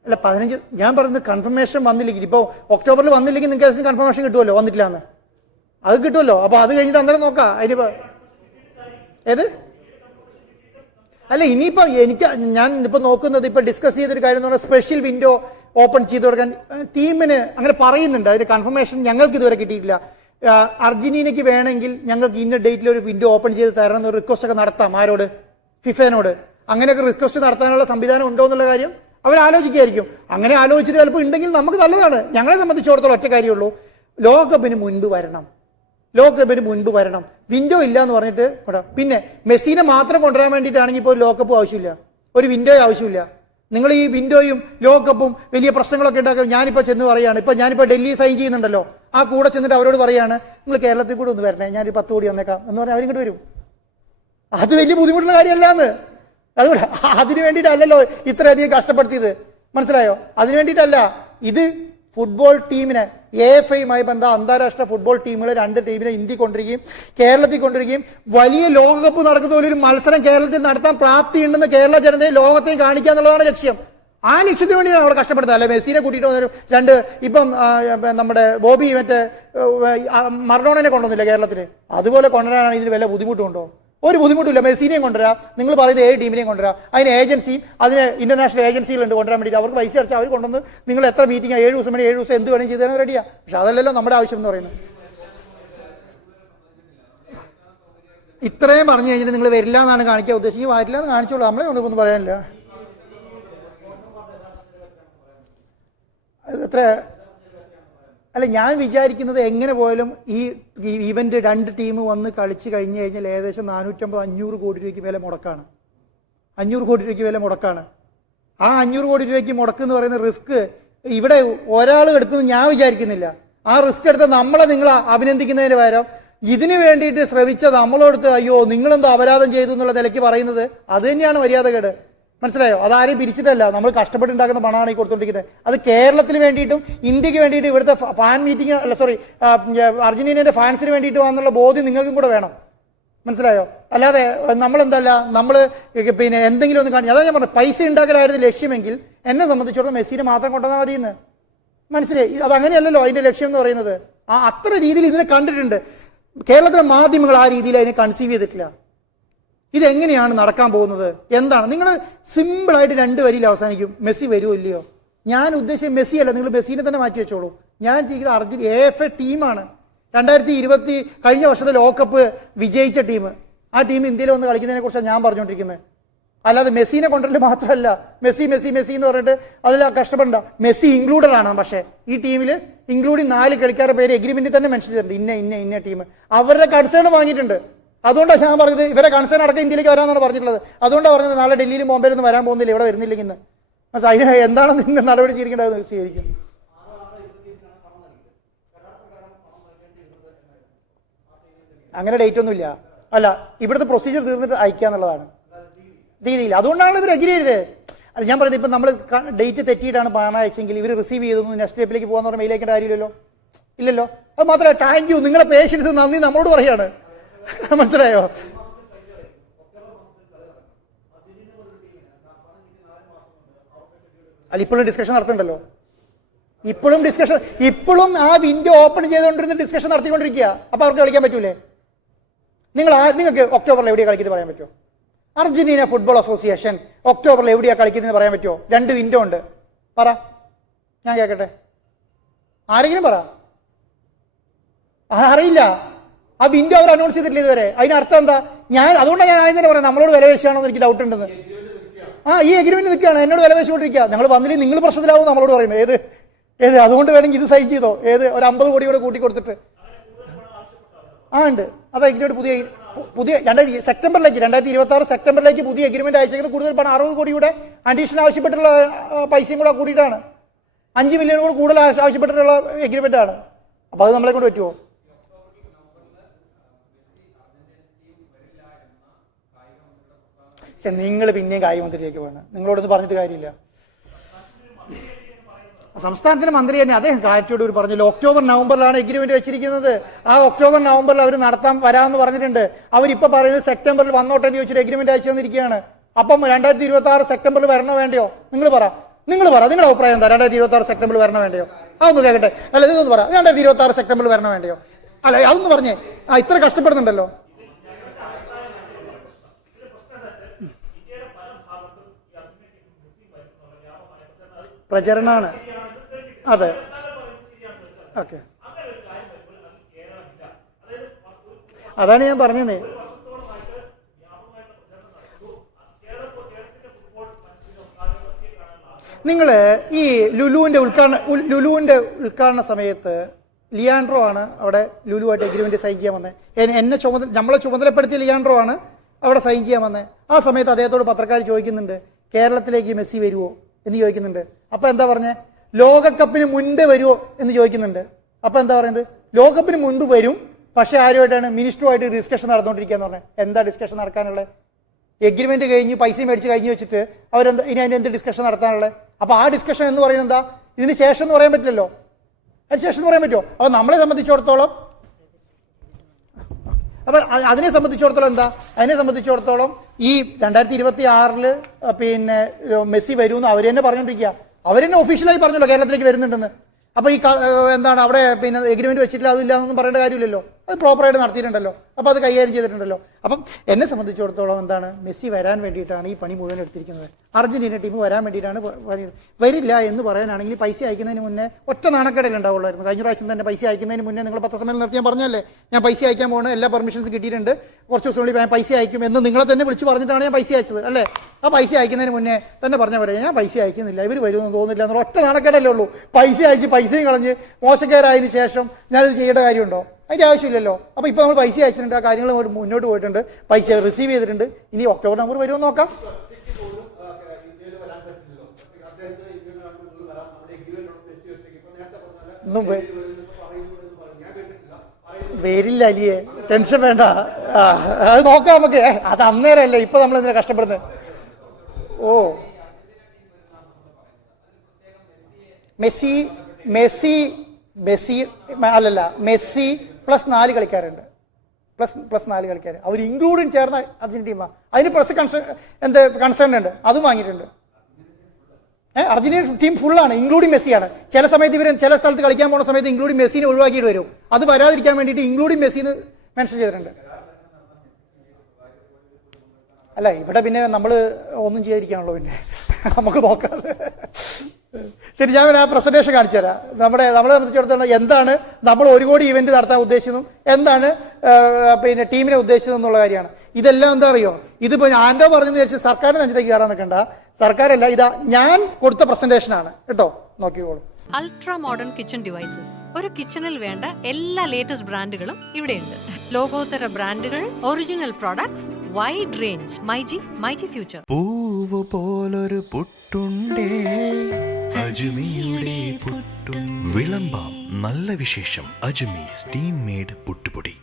അല്ല 15. ഞാൻ പറയുന്നത് കൺഫർമേഷൻ വന്നില്ലെങ്കിൽ, ഇപ്പൊ ഒക്ടോബറിൽ വന്നില്ലെങ്കിൽ നിങ്ങൾക്ക് കൺഫർമേഷൻ കിട്ടുമല്ലോ, വന്നിട്ടില്ല എന്ന്. അത് കിട്ടുമല്ലോ. അപ്പൊ അത് കഴിഞ്ഞിട്ട് അന്നേരം നോക്കാം. അതിനിപ്പോ ഏത് അല്ല ഇനിയിപ്പോ ഞാൻ ഇപ്പൊ നോക്കുന്നത്, ഇപ്പൊ ഡിസ്കസ് ചെയ്തൊരു കാര്യം എന്ന് പറഞ്ഞാൽ സ്പെഷ്യൽ വിൻഡോ ഓപ്പൺ ചെയ്ത് കൊടുക്കാൻ ടീമിന് അങ്ങനെ പറയുന്നുണ്ട്. അതിന്റെ കൺഫർമേഷൻ ഞങ്ങൾക്ക് ഇതുവരെ കിട്ടിയിട്ടില്ല. അർജന്റീനയ്ക്ക് വേണമെങ്കിൽ ഞങ്ങൾക്ക് ഇന്ന ഡേറ്റിൽ ഒരു വിൻഡോ ഓപ്പൺ ചെയ്ത് തരണം എന്നൊരു റിക്വസ്റ്റ് ഒക്കെ നടത്താം. ആരോട്? ഫിഫേനോട്. അങ്ങനെയൊക്കെ റിക്വസ്റ്റ് നടത്താനുള്ള സംവിധാനം ഉണ്ടോ എന്നുള്ള കാര്യം അവർ ആലോചിക്കുകയായിരിക്കും. അങ്ങനെ ആലോചിച്ചിട്ട് ചിലപ്പോൾ ഉണ്ടെങ്കിൽ നമുക്ക് നല്ലതാണ്. ഞങ്ങളെ സംബന്ധിച്ചിടത്തോളം ഒറ്റ കാര്യമുള്ളൂ, ലോകകപ്പിന് മുൻപ് വരണം. വിൻഡോ ഇല്ല എന്ന് പറഞ്ഞിട്ട് പിന്നെ മെസ്സിനെ മാത്രം കൊണ്ടുവരാൻ വേണ്ടിയിട്ടാണെങ്കിൽ ഇപ്പോൾ ഒരു ലോകകപ്പ് ആവശ്യമില്ല, ഒരു വിൻഡോ ആവശ്യമില്ല. നിങ്ങൾ ഈ വിൻഡോയും ലോകകപ്പും വലിയ പ്രശ്നങ്ങളൊക്കെ ഉണ്ടാക്കുക. ഞാനിപ്പോൾ ചെന്ന് പറയാണ്, ഞാനിപ്പോൾ ഡൽഹി സൈൻ ചെയ്യുന്നുണ്ടല്ലോ, ആ കൂടെ ചെന്നിട്ട് അവരോട് പറയാണ് നിങ്ങൾ കേരളത്തിൽ കൂടെ ഒന്ന് വരണേ, ഞാനൊരു 10 കോടി വന്നേക്കാം എന്ന് പറഞ്ഞാൽ അവരിങ്ങോട്ട് വരും. അത് വലിയ ബുദ്ധിമുട്ടുള്ള കാര്യമല്ല എന്ന്. അതുകൊണ്ട് അതിന് വേണ്ടിയിട്ടല്ലല്ലോ ഇത്രയധികം കഷ്ടപ്പെടുത്തിയത്. മനസ്സിലായോ? അതിന് വേണ്ടിയിട്ടല്ല. ഇത് ഫുട്ബോൾ ടീമിനെ AFAയുമായി ബന്ധ അന്താരാഷ്ട്ര ഫുട്ബോൾ ടീമുകളെ 2 ടീമിനെ ഇന്ത്യ കൊണ്ടിരിക്കുകയും കേരളത്തിൽ കൊണ്ടിരിക്കുകയും വലിയ ലോകകപ്പ് നടക്കുന്ന ഒരു മത്സരം കേരളത്തിൽ നടത്താൻ പ്രാപ്തിയുണ്ടെന്ന് കേരള ജനതയെ ലോകത്തെ കാണിക്കുക എന്നുള്ളതാണ് ലക്ഷ്യം. ആ ലക്ഷ്യത്തിന് വേണ്ടിയാണ് അവിടെ കഷ്ടപ്പെടുന്നത്. അല്ലെ മെസ്സിനെ കൂട്ടിയിട്ട് വന്നൊരു 2 ഇപ്പം നമ്മുടെ ബോബി മറ്റേ മറഡോണനെ കൊണ്ടുവന്നില്ല കേരളത്തിൽ, അതുപോലെ കൊണ്ടുവരാനാണ് ഇതിന് വല്ല ബുദ്ധിമുട്ടുണ്ടോ? ഒരു ബുദ്ധിമുട്ടില്ല. മെസ്സിനെയും കൊണ്ടുവരാം, നിങ്ങൾ പറയുന്നത് 7 ടീമിനെയും കൊണ്ടുവരാം. അതിന് ഏജൻസിയും അതിന് ഇന്റർനാഷണൽ ഏജൻസികളുണ്ട് കൊണ്ടുവരാൻ വേണ്ടിയിട്ട്. അവർക്ക് പൈസ അടച്ചാൽ അവർ കൊണ്ടുവന്ന് നിങ്ങൾ എത്ര മീറ്റിംഗ് 7 ദിവസം വേണ്ടി 7 ദിവസം എന്ത് വേണമെങ്കിൽ ചെയ്ത് തരാൻ റെഡിയാണ്. പക്ഷെ അതല്ലല്ലോ നമ്മുടെ ആവശ്യം എന്ന് പറയുന്നത്. ഇത്രയും പറഞ്ഞു കഴിഞ്ഞിട്ട് നിങ്ങൾ വരില്ല എന്നാണ് കാണിക്കാൻ ഉദ്ദേശിക്കുന്നത്. വരില്ല എന്ന് കാണിച്ചോളൂ, നമ്മളെ ഒന്നും പറയാനില്ല. എത്ര അല്ല ഞാൻ വിചാരിക്കുന്നത് എങ്ങനെ പോയാലും ഈ ഇവന്റ് 2 ടീം വന്ന് കളിച്ച് കഴിഞ്ഞ് കഴിഞ്ഞാൽ ഏകദേശം 450-500 കോടി രൂപയ്ക്ക് വില മുടക്കാണ്. 500 കോടി രൂപയ്ക്ക് വില മുടക്കാണ്. ആ 500 കോടി രൂപയ്ക്ക് മുടക്ക് എന്ന് പറയുന്ന റിസ്ക് ഇവിടെ ഒരാൾ എടുക്കുന്നത് ഞാൻ വിചാരിക്കുന്നില്ല. ആ റിസ്ക് എടുത്ത് നിങ്ങൾ അഭിനന്ദിക്കുന്നതിന് പകരം ഇതിനു വേണ്ടിയിട്ട് ശ്രമിച്ച നമ്മളോടുത്ത് അയ്യോ നിങ്ങളെന്തോ അപരാധം ചെയ്തു എന്നുള്ള നിലയ്ക്ക് പറയുന്നത് അത് തന്നെയാണ് മര്യാദകേട്. മനസ്സിലായോ? അതാരെയും പിരിച്ചിട്ടല്ല, നമ്മൾ കഷ്ടപ്പെട്ടുണ്ടാക്കുന്ന പണമാണ് ഈ കൊടുത്തുകൊണ്ടിരിക്കുന്നത്. അത് കേരളത്തിന് വേണ്ടിയിട്ടും ഇന്ത്യക്ക് വേണ്ടിയിട്ടും ഇവിടുത്തെ ഫാൻ മീറ്റിംഗ് അർജന്റീനയുടെ ഫാൻസിന് വേണ്ടിയിട്ട് വന്നുള്ള ബോധ്യം നിങ്ങൾക്കും കൂടെ വേണം. മനസ്സിലായോ? അല്ലാതെ നമ്മൾ പിന്നെ എന്തെങ്കിലും ഒന്ന് കാണിച്ചു. അതാണ് ഞാൻ പറഞ്ഞത്, പൈസ ഉണ്ടാക്കലായിരുന്നു ലക്ഷ്യമെങ്കിൽ എന്നെ സംബന്ധിച്ചിടത്തോളം മെസ്സിനെ മാത്രം കൊണ്ടുവന്നാൽ മതിയെന്ന്. മനസ്സിലായി? അതങ്ങനെയല്ലല്ലോ അതിന്റെ ലക്ഷ്യം എന്ന് പറയുന്നത്. അത്ര രീതിയിൽ ഇതിനെ കണ്ടിട്ടുണ്ട്. കേരളത്തിലെ മാധ്യമങ്ങൾ ആ രീതിയിൽ അതിനെ കൺസീവ് ചെയ്തിട്ടില്ല. ഇതെങ്ങനെയാണ് നടക്കാൻ പോകുന്നത്? എന്താണ് നിങ്ങൾ സിമ്പിളായിട്ട് 2 വരിയിൽ അവസാനിക്കും, മെസ്സി വരുമോ ഇല്ലയോ. ഞാൻ ഉദ്ദേശിച്ച മെസ്സി അല്ല, നിങ്ങൾ മെസ്സിനെ തന്നെ മാറ്റി വെച്ചോളൂ. ഞാൻ ചെയ്യുന്നത് അർജന്റീന AFA ടീമാണ്. 2020 കഴിഞ്ഞ വർഷത്തെ ലോകകപ്പ് വിജയിച്ച ടീം. ആ ടീം ഇന്ത്യയിൽ വന്ന് കളിക്കുന്നതിനെ കുറിച്ചാണ് ഞാൻ പറഞ്ഞുകൊണ്ടിരിക്കുന്നത്. അല്ലാതെ മെസ്സിനെ കൊണ്ടുവരല് മാത്രമല്ല. മെസ്സി മെസ്സി മെസ്സി എന്ന് പറഞ്ഞിട്ട് അതിൽ കഷ്ടപ്പെടണ്ട. മെസ്സി ഇൻക്ലൂഡഡ് ആണ്. പക്ഷേ ഈ ടീമിൽ ഇൻക്ലൂഡിങ് 4 കളിക്കാരുടെ പേര് എഗ്രിമെന്റിൽ തന്നെ മെൻഷൻ ചെയ്തിട്ടുണ്ട്. ഇന്ന ടീം അവരുടെ കൺസേൺ വാങ്ങിയിട്ടുണ്ട്. അതുകൊണ്ടാണ് ഞാൻ പറഞ്ഞത് ഇവരെ കൺസേൺ അടക്കം ഇന്ത്യയിലേക്ക് വരാമെന്നാണ് പറഞ്ഞിട്ടുള്ളത്. അതുകൊണ്ടാണ് പറഞ്ഞത് നാളെ ഡൽഹിയിലും ബോംബെയിലൊന്നും വരാൻ പോകുന്നില്ല, ഇവിടെ വരുന്നില്ലെങ്കിൽ ഇന്ന്. അതിന് എന്താണ് നിങ്ങൾ നടപടി സ്വീകരിക്കേണ്ടത് സ്വീകരിക്കും. അങ്ങനെ ഡേറ്റ് ഒന്നുമില്ല. അല്ല, ഇവിടുത്തെ പ്രൊസീജിയർ തീർന്നിട്ട് അയക്കുക എന്നുള്ളതാണ് രീതിയിൽ. അതുകൊണ്ടാണ് ഇവർ അഗ്രി ചെയ്തത്. അത് ഞാൻ പറയുന്നത് ഇപ്പം നമ്മൾ ഡേറ്റ് തെറ്റിയിട്ടാണ് പണം അയച്ചെങ്കിൽ ഇവർ റിസീവ് ചെയ്തൊന്നും നെക്സ്റ്റ് സ്റ്റെപ്പിലേക്ക് പോകാന്ന് പറഞ്ഞാൽ മെയിൽ അയക്കേണ്ട കാര്യമില്ലല്ലോ. ഇല്ലല്ലോ. അത് മാത്രമല്ല, താങ്ക് യു, നിങ്ങളെ പേഷ്യൻസ് നന്ദി നമ്മളോട് പറയാണ്. മനസ്സിലായോ? അല്ല, ഇപ്പോഴും ഡിസ്കഷൻ നടത്തുന്നുണ്ടല്ലോ. ഇപ്പോഴും ആ വിൻഡോ ഓപ്പൺ ചെയ്തുകൊണ്ടിരുന്ന ഡിസ്കഷൻ നടത്തിക്കൊണ്ടിരിക്കുക. അപ്പൊ അവർക്ക് കളിക്കാൻ പറ്റൂലേ? നിങ്ങൾക്ക് ഒക്ടോബറിൽ എവിടെയാണ് കളിക്കുന്നത് പറയാൻ പറ്റുമോ? അർജന്റീന ഫുട്ബോൾ അസോസിയേഷൻ ഒക്ടോബറിൽ എവിടെയാണ് കളിക്കുന്നതെന്ന് പറയാൻ പറ്റുമോ? 2 വിൻഡോ ഉണ്ട്. പറ, ഞാൻ കേൾക്കട്ടെ. ആരെങ്കിലും പറ. അറിയില്ല. ആ വിൻഡോ അവർ അനൗൺസ് ചെയ്തിട്ടില്ല ഇതുവരെ. അതിനർത്ഥം എന്താ? അതുകൊണ്ടാണ് ഞാൻ ആദ്യം തന്നെ പറയാം നമ്മളോട് വില വേശിയാണോ എന്ന് എനിക്ക് ഡൗട്ട് ഉണ്ടെന്ന്. ഈ എഗ്രിമെന്റ് നിൽക്കുകയാണ്, എന്നോട് വില വേശിക്കൊണ്ടിരിക്കുക. ഞങ്ങൾ വന്നില്ലെങ്കിൽ നിങ്ങൾ പ്രശ്നത്തിലാവും നമ്മളോട് പറയുന്നത്. ഏത് അതുകൊണ്ട് വേണമെങ്കിൽ ഇത് സൈൻ ചെയ്തോ, ഒരു 50 കോടി കൂടെ കൂട്ടി കൊടുത്തിട്ട്. ഉണ്ട്. അത് എഗ്രിമെന്റ് പുതിയ 2026 സെപ്റ്റംബറിലേക്ക് പുതിയ എഗ്രിമെന്റ് അയച്ചേക്കുന്നത് കൂടുതൽ പണം 60 കോടിയുടെ അഡീഷണൽ ആവശ്യപ്പെട്ടുള്ള പൈസയും കൂടെ കൂടിയിട്ടാണ്. 5 മില്യൺ കൂടെ കൂടുതൽ ആവശ്യപ്പെട്ടിട്ടുള്ള എഗ്രിമെന്റ് ആണ്. അപ്പൊ അത് നമ്മളെ കൊണ്ട് പറ്റുമോ? നിങ്ങൾ പിന്നെയും കായികമന്ത്രിയിലേക്ക് വേണം. നിങ്ങളോടൊന്നും പറഞ്ഞിട്ട് കാര്യമില്ല. സംസ്ഥാനത്തിന്റെ മന്ത്രി തന്നെ അദ്ദേഹം കാര്യത്തോട് പറഞ്ഞല്ലോ, ഒക്ടോബർ നവംബറിലാണ് എഗ്രിമെന്റ് വെച്ചിരിക്കുന്നത്. ആ ഒക്ടോബർ നവംബറിൽ അവർ വരാമെന്ന് പറഞ്ഞിട്ടുണ്ട്. അവരിപ്പോ പറയുന്നത് സെപ്റ്റംബറിൽ വന്നോട്ടെ എന്ന് ചോദിച്ചിട്ട് എഗ്രിമെന്റ് അയച്ചു തന്നിരിക്കുകയാണ്. അപ്പം 2026 സെപ്റ്റംബറിൽ വരണോ വേണ്ടയോ? നിങ്ങൾ പറ. നിങ്ങളുടെ അഭിപ്രായം എന്താ? 2026 സെപ്റ്റംബറിൽ വരണോ വേണ്ടയോ? അതൊന്ന് കേൾക്കട്ടെ. അല്ല, ഇതൊന്ന് പറ. 2026 സെപ്റ്റംബറിൽ വരണോ വേണ്ടയോ? അല്ല, അതൊന്ന് പറഞ്ഞേ. ഇത്ര കഷ്ടപ്പെടുന്നുണ്ടല്ലോ. പ്രചരണമാണ്. അതെ, ഓക്കെ. അതാണ് ഞാൻ പറഞ്ഞത്. നിങ്ങൾ ഈ ലുലുവിന്റെ ഉദ്ഘാടന സമയത്ത് ലിയാൻഡ്രോ ആണ് അവിടെ ലുലുവായിട്ട് എഗ്രിമെന്റ് സൈൻ ചെയ്യാൻ വന്നത്. നമ്മളെ ചുമതലപ്പെടുത്തിയ ലിയാൻഡ്രോ ആണ് അവിടെ സൈൻ ചെയ്യാൻ വന്നത്. ആ സമയത്ത് അദ്ദേഹത്തോട് പത്രക്കാർ ചോദിക്കുന്നുണ്ട്, കേരളത്തിലേക്ക് മെസ്സി വരുമോ എന്ന് ചോദിക്കുന്നുണ്ട്. അപ്പൊ എന്താ പറഞ്ഞേ? ലോകകപ്പിന് മുൻപ് വരുമോ എന്ന് ചോദിക്കുന്നുണ്ട്. അപ്പൊ എന്താ പറയുന്നത്? ലോകകപ്പിന് മുൻപ് വരും, പക്ഷെ ആരുമായിട്ടാണ്? മിനിസ്റ്ററുമായിട്ട് ഡിസ്കഷൻ നടന്നുകൊണ്ടിരിക്കുകയെന്ന് പറഞ്ഞത്. എന്താ ഡിസ്കഷൻ നടക്കാനുള്ളത്? എഗ്രിമെന്റ് കഴിഞ്ഞ് പൈസ മേടിച്ച് കഴിഞ്ഞ് വെച്ചിട്ട് അവരെന്താ ഇനി അതിന്റെ എന്ത് ഡിസ്കഷൻ നടത്താനുള്ളത്? അപ്പൊ ആ ഡിസ്കഷൻ എന്ന് പറയുന്നത് എന്താ? ഇതിന് ശേഷം എന്ന് പറയാൻ പറ്റില്ലല്ലോ. അതിന് ശേഷം എന്ന് പറയാൻ പറ്റുമോ? അപ്പൊ നമ്മളെ സംബന്ധിച്ചിടത്തോളം അതിനെ സംബന്ധിച്ചിടത്തോളം ഈ 2026 പിന്നെ മെസ്സി വരുമെന്ന് അവർ തന്നെ പറഞ്ഞുകൊണ്ടിരിക്കുക. അവരെന്നെ ഒഫീഷ്യലായി പറഞ്ഞല്ലോ കേരളത്തിലേക്ക് വരുന്നുണ്ടെന്ന്. അപ്പൊ ഈ എന്താണ് അവിടെ പിന്നെ എഗ്രിമെന്റ് വെച്ചിട്ടില്ല, അതില്ല എന്നൊന്നും പറയേണ്ട കാര്യമില്ലല്ലോ. അത് പ്രോപ്പറായിട്ട് നടത്തിയിട്ടുണ്ടല്ലോ. അപ്പൊ അത് കൈകാര്യം ചെയ്തിട്ടുണ്ടല്ലോ. അപ്പം എന്നെ സംബന്ധിച്ചിടത്തോളം എന്താണ്, മെസ്സി വരാൻ വേണ്ടിയിട്ടാണ് ഈ പണി മുഴുവൻ എടുത്തിരിക്കുന്നത്. അർജന്റീന ടീം വരാൻ വേണ്ടിയിട്ടാണ്. വരില്ല എന്ന് പറയാനാണെങ്കിൽ പൈസ അയക്കുന്നതിന് മുന്നേ ഒറ്റ നാണക്കേടല്ലേ ഉണ്ടാവുള്ളായിരുന്നു. കഴിഞ്ഞ പ്രാവശ്യം തന്നെ പൈസ അയക്കുന്നതിന് മുന്നേ നിങ്ങൾ പത്രസമ്മേളനം നടത്തി ഞാൻ പറഞ്ഞല്ലേ, ഞാൻ പൈസ അയക്കാൻ പോകുന്നത്, എല്ലാ പെർമിഷൻസ് കിട്ടിയിട്ടുണ്ട്, കുറച്ച് ദിവസങ്ങളിൽ ഞാൻ പൈസ അയക്കും എന്ന് നിങ്ങളെ തന്നെ വിളിച്ച് പറഞ്ഞിട്ടാണ് ഞാൻ പൈസ അയച്ചത് അല്ലേ. ആ പൈസ അയക്കുന്നതിന് മുന്നേ തന്നെ പറഞ്ഞ പോലെ ഞാൻ പൈസ അയക്കുന്നില്ല, ഇവർ വരുമെന്ന് തോന്നുന്നില്ല എന്നുള്ള ഒറ്റ നാണക്കേടല്ലേ ഉള്ളൂ. പൈസ അയച്ച് പൈസയും കളഞ്ഞ് മോശക്കാരായതിനു ശേഷം ഞാനിത് ചെയ്യേണ്ട കാര്യമുണ്ടോ? അതിൻ്റെ ആവശ്യമില്ലല്ലോ. അപ്പോൾ ഇപ്പോൾ നമ്മൾ പൈസ അയച്ചിട്ടുണ്ട്, ആ കാര്യങ്ങൾ മുന്നോട്ട് പോയിട്ടുണ്ട്, പൈസ റിസീവ് ചെയ്തിട്ടുണ്ട്. ഇനി ഒക്ടോബർ നവംബർ വരുമെന്ന് നോക്കാം. വരില്ല അലിയെ, ടെൻഷൻ വേണ്ട, അത് നോക്കാം നമുക്ക്. അത് അന്നേരമല്ലേ, ഇപ്പൊ നമ്മൾ എന്തിനാ കഷ്ടപ്പെടുന്നത്? Messi plus 4 കളിക്കാരുണ്ട്. പ്ലസ് 4 കളിക്കാർ അവർ ഇൻക്ലൂഡിങ് ചേർന്ന അർജന്റീന ടീമാണ്. അതിന് പ്രസ് കൺസേൺ ഉണ്ട്, അതും വാങ്ങിയിട്ടുണ്ട്. അർജന്റീന ടീം ഫുള്ളാണ്, ഇൻക്ലൂഡിങ് മെസ്സിയാണ്. ചില സമയത്ത് ഇവർ ചില സ്ഥലത്ത് കളിക്കാൻ പോകുന്ന സമയത്ത് ഇൻക്ലൂഡിങ് മെസ്സിനെ ഒഴിവാക്കിയിട്ട് വരും. അത് വരാതിരിക്കാൻ വേണ്ടിയിട്ട് ഇൻക്ലൂഡിങ് മെസ്സിന്ന് മെൻഷൻ ചെയ്തിട്ടുണ്ട്. അല്ല ഇവിടെ പിന്നെ നമ്മൾ ഒന്നും ചെയ്യാതിരിക്കാണല്ലോ, പിന്നെ നമുക്ക് നോക്കാം. ശരി, ഞാൻ പിന്നെ ആ പ്രസന്റേഷൻ കാണിച്ചു തരാം. നമ്മളെ സംബന്ധിച്ചിടത്തോളം എന്താണ് നമ്മൾ 1 കോടി ഇവന്റ് നടത്താൻ ഉദ്ദേശിച്ചതും എന്താണ് പിന്നെ ടീമിനെ ഉദ്ദേശിച്ചത് എന്നുള്ള കാര്യമാണ്. ഇതെല്ലാം എന്താ അറിയോ, ഇതിപ്പോ ആൻഡോ പറഞ്ഞെന്ന് വിചാരിച്ച് സർക്കാരിന്റെ നെഞ്ചിലേക്ക് കയറാൻ നിൽക്കണ്ട. സർക്കാരല്ല, ഇതാ ഞാൻ കൊടുത്ത പ്രസന്റേഷനാണ് കേട്ടോ, നോക്കിക്കോളൂ. Ultra modern kitchen devices. ഒരു കിച്ചണിൽ വേണ്ട എല്ലാ ലേറ്റസ്റ്റ് ബ്രാൻഡുകളും ഇവിടെയുണ്ട്. ലോകോത്തര ബ്രാൻഡുകൾ, original products, wide range. MyG future. പൂവ് പോലൊരു പുട്ടുണ്ടേ അജ്മിയുടെ പുട്ടും. വിളമ്പാം നല്ല വിശേഷം. അജ്മി സ്റ്റീം മെയ്ഡ് പുട്ടുപൊടി.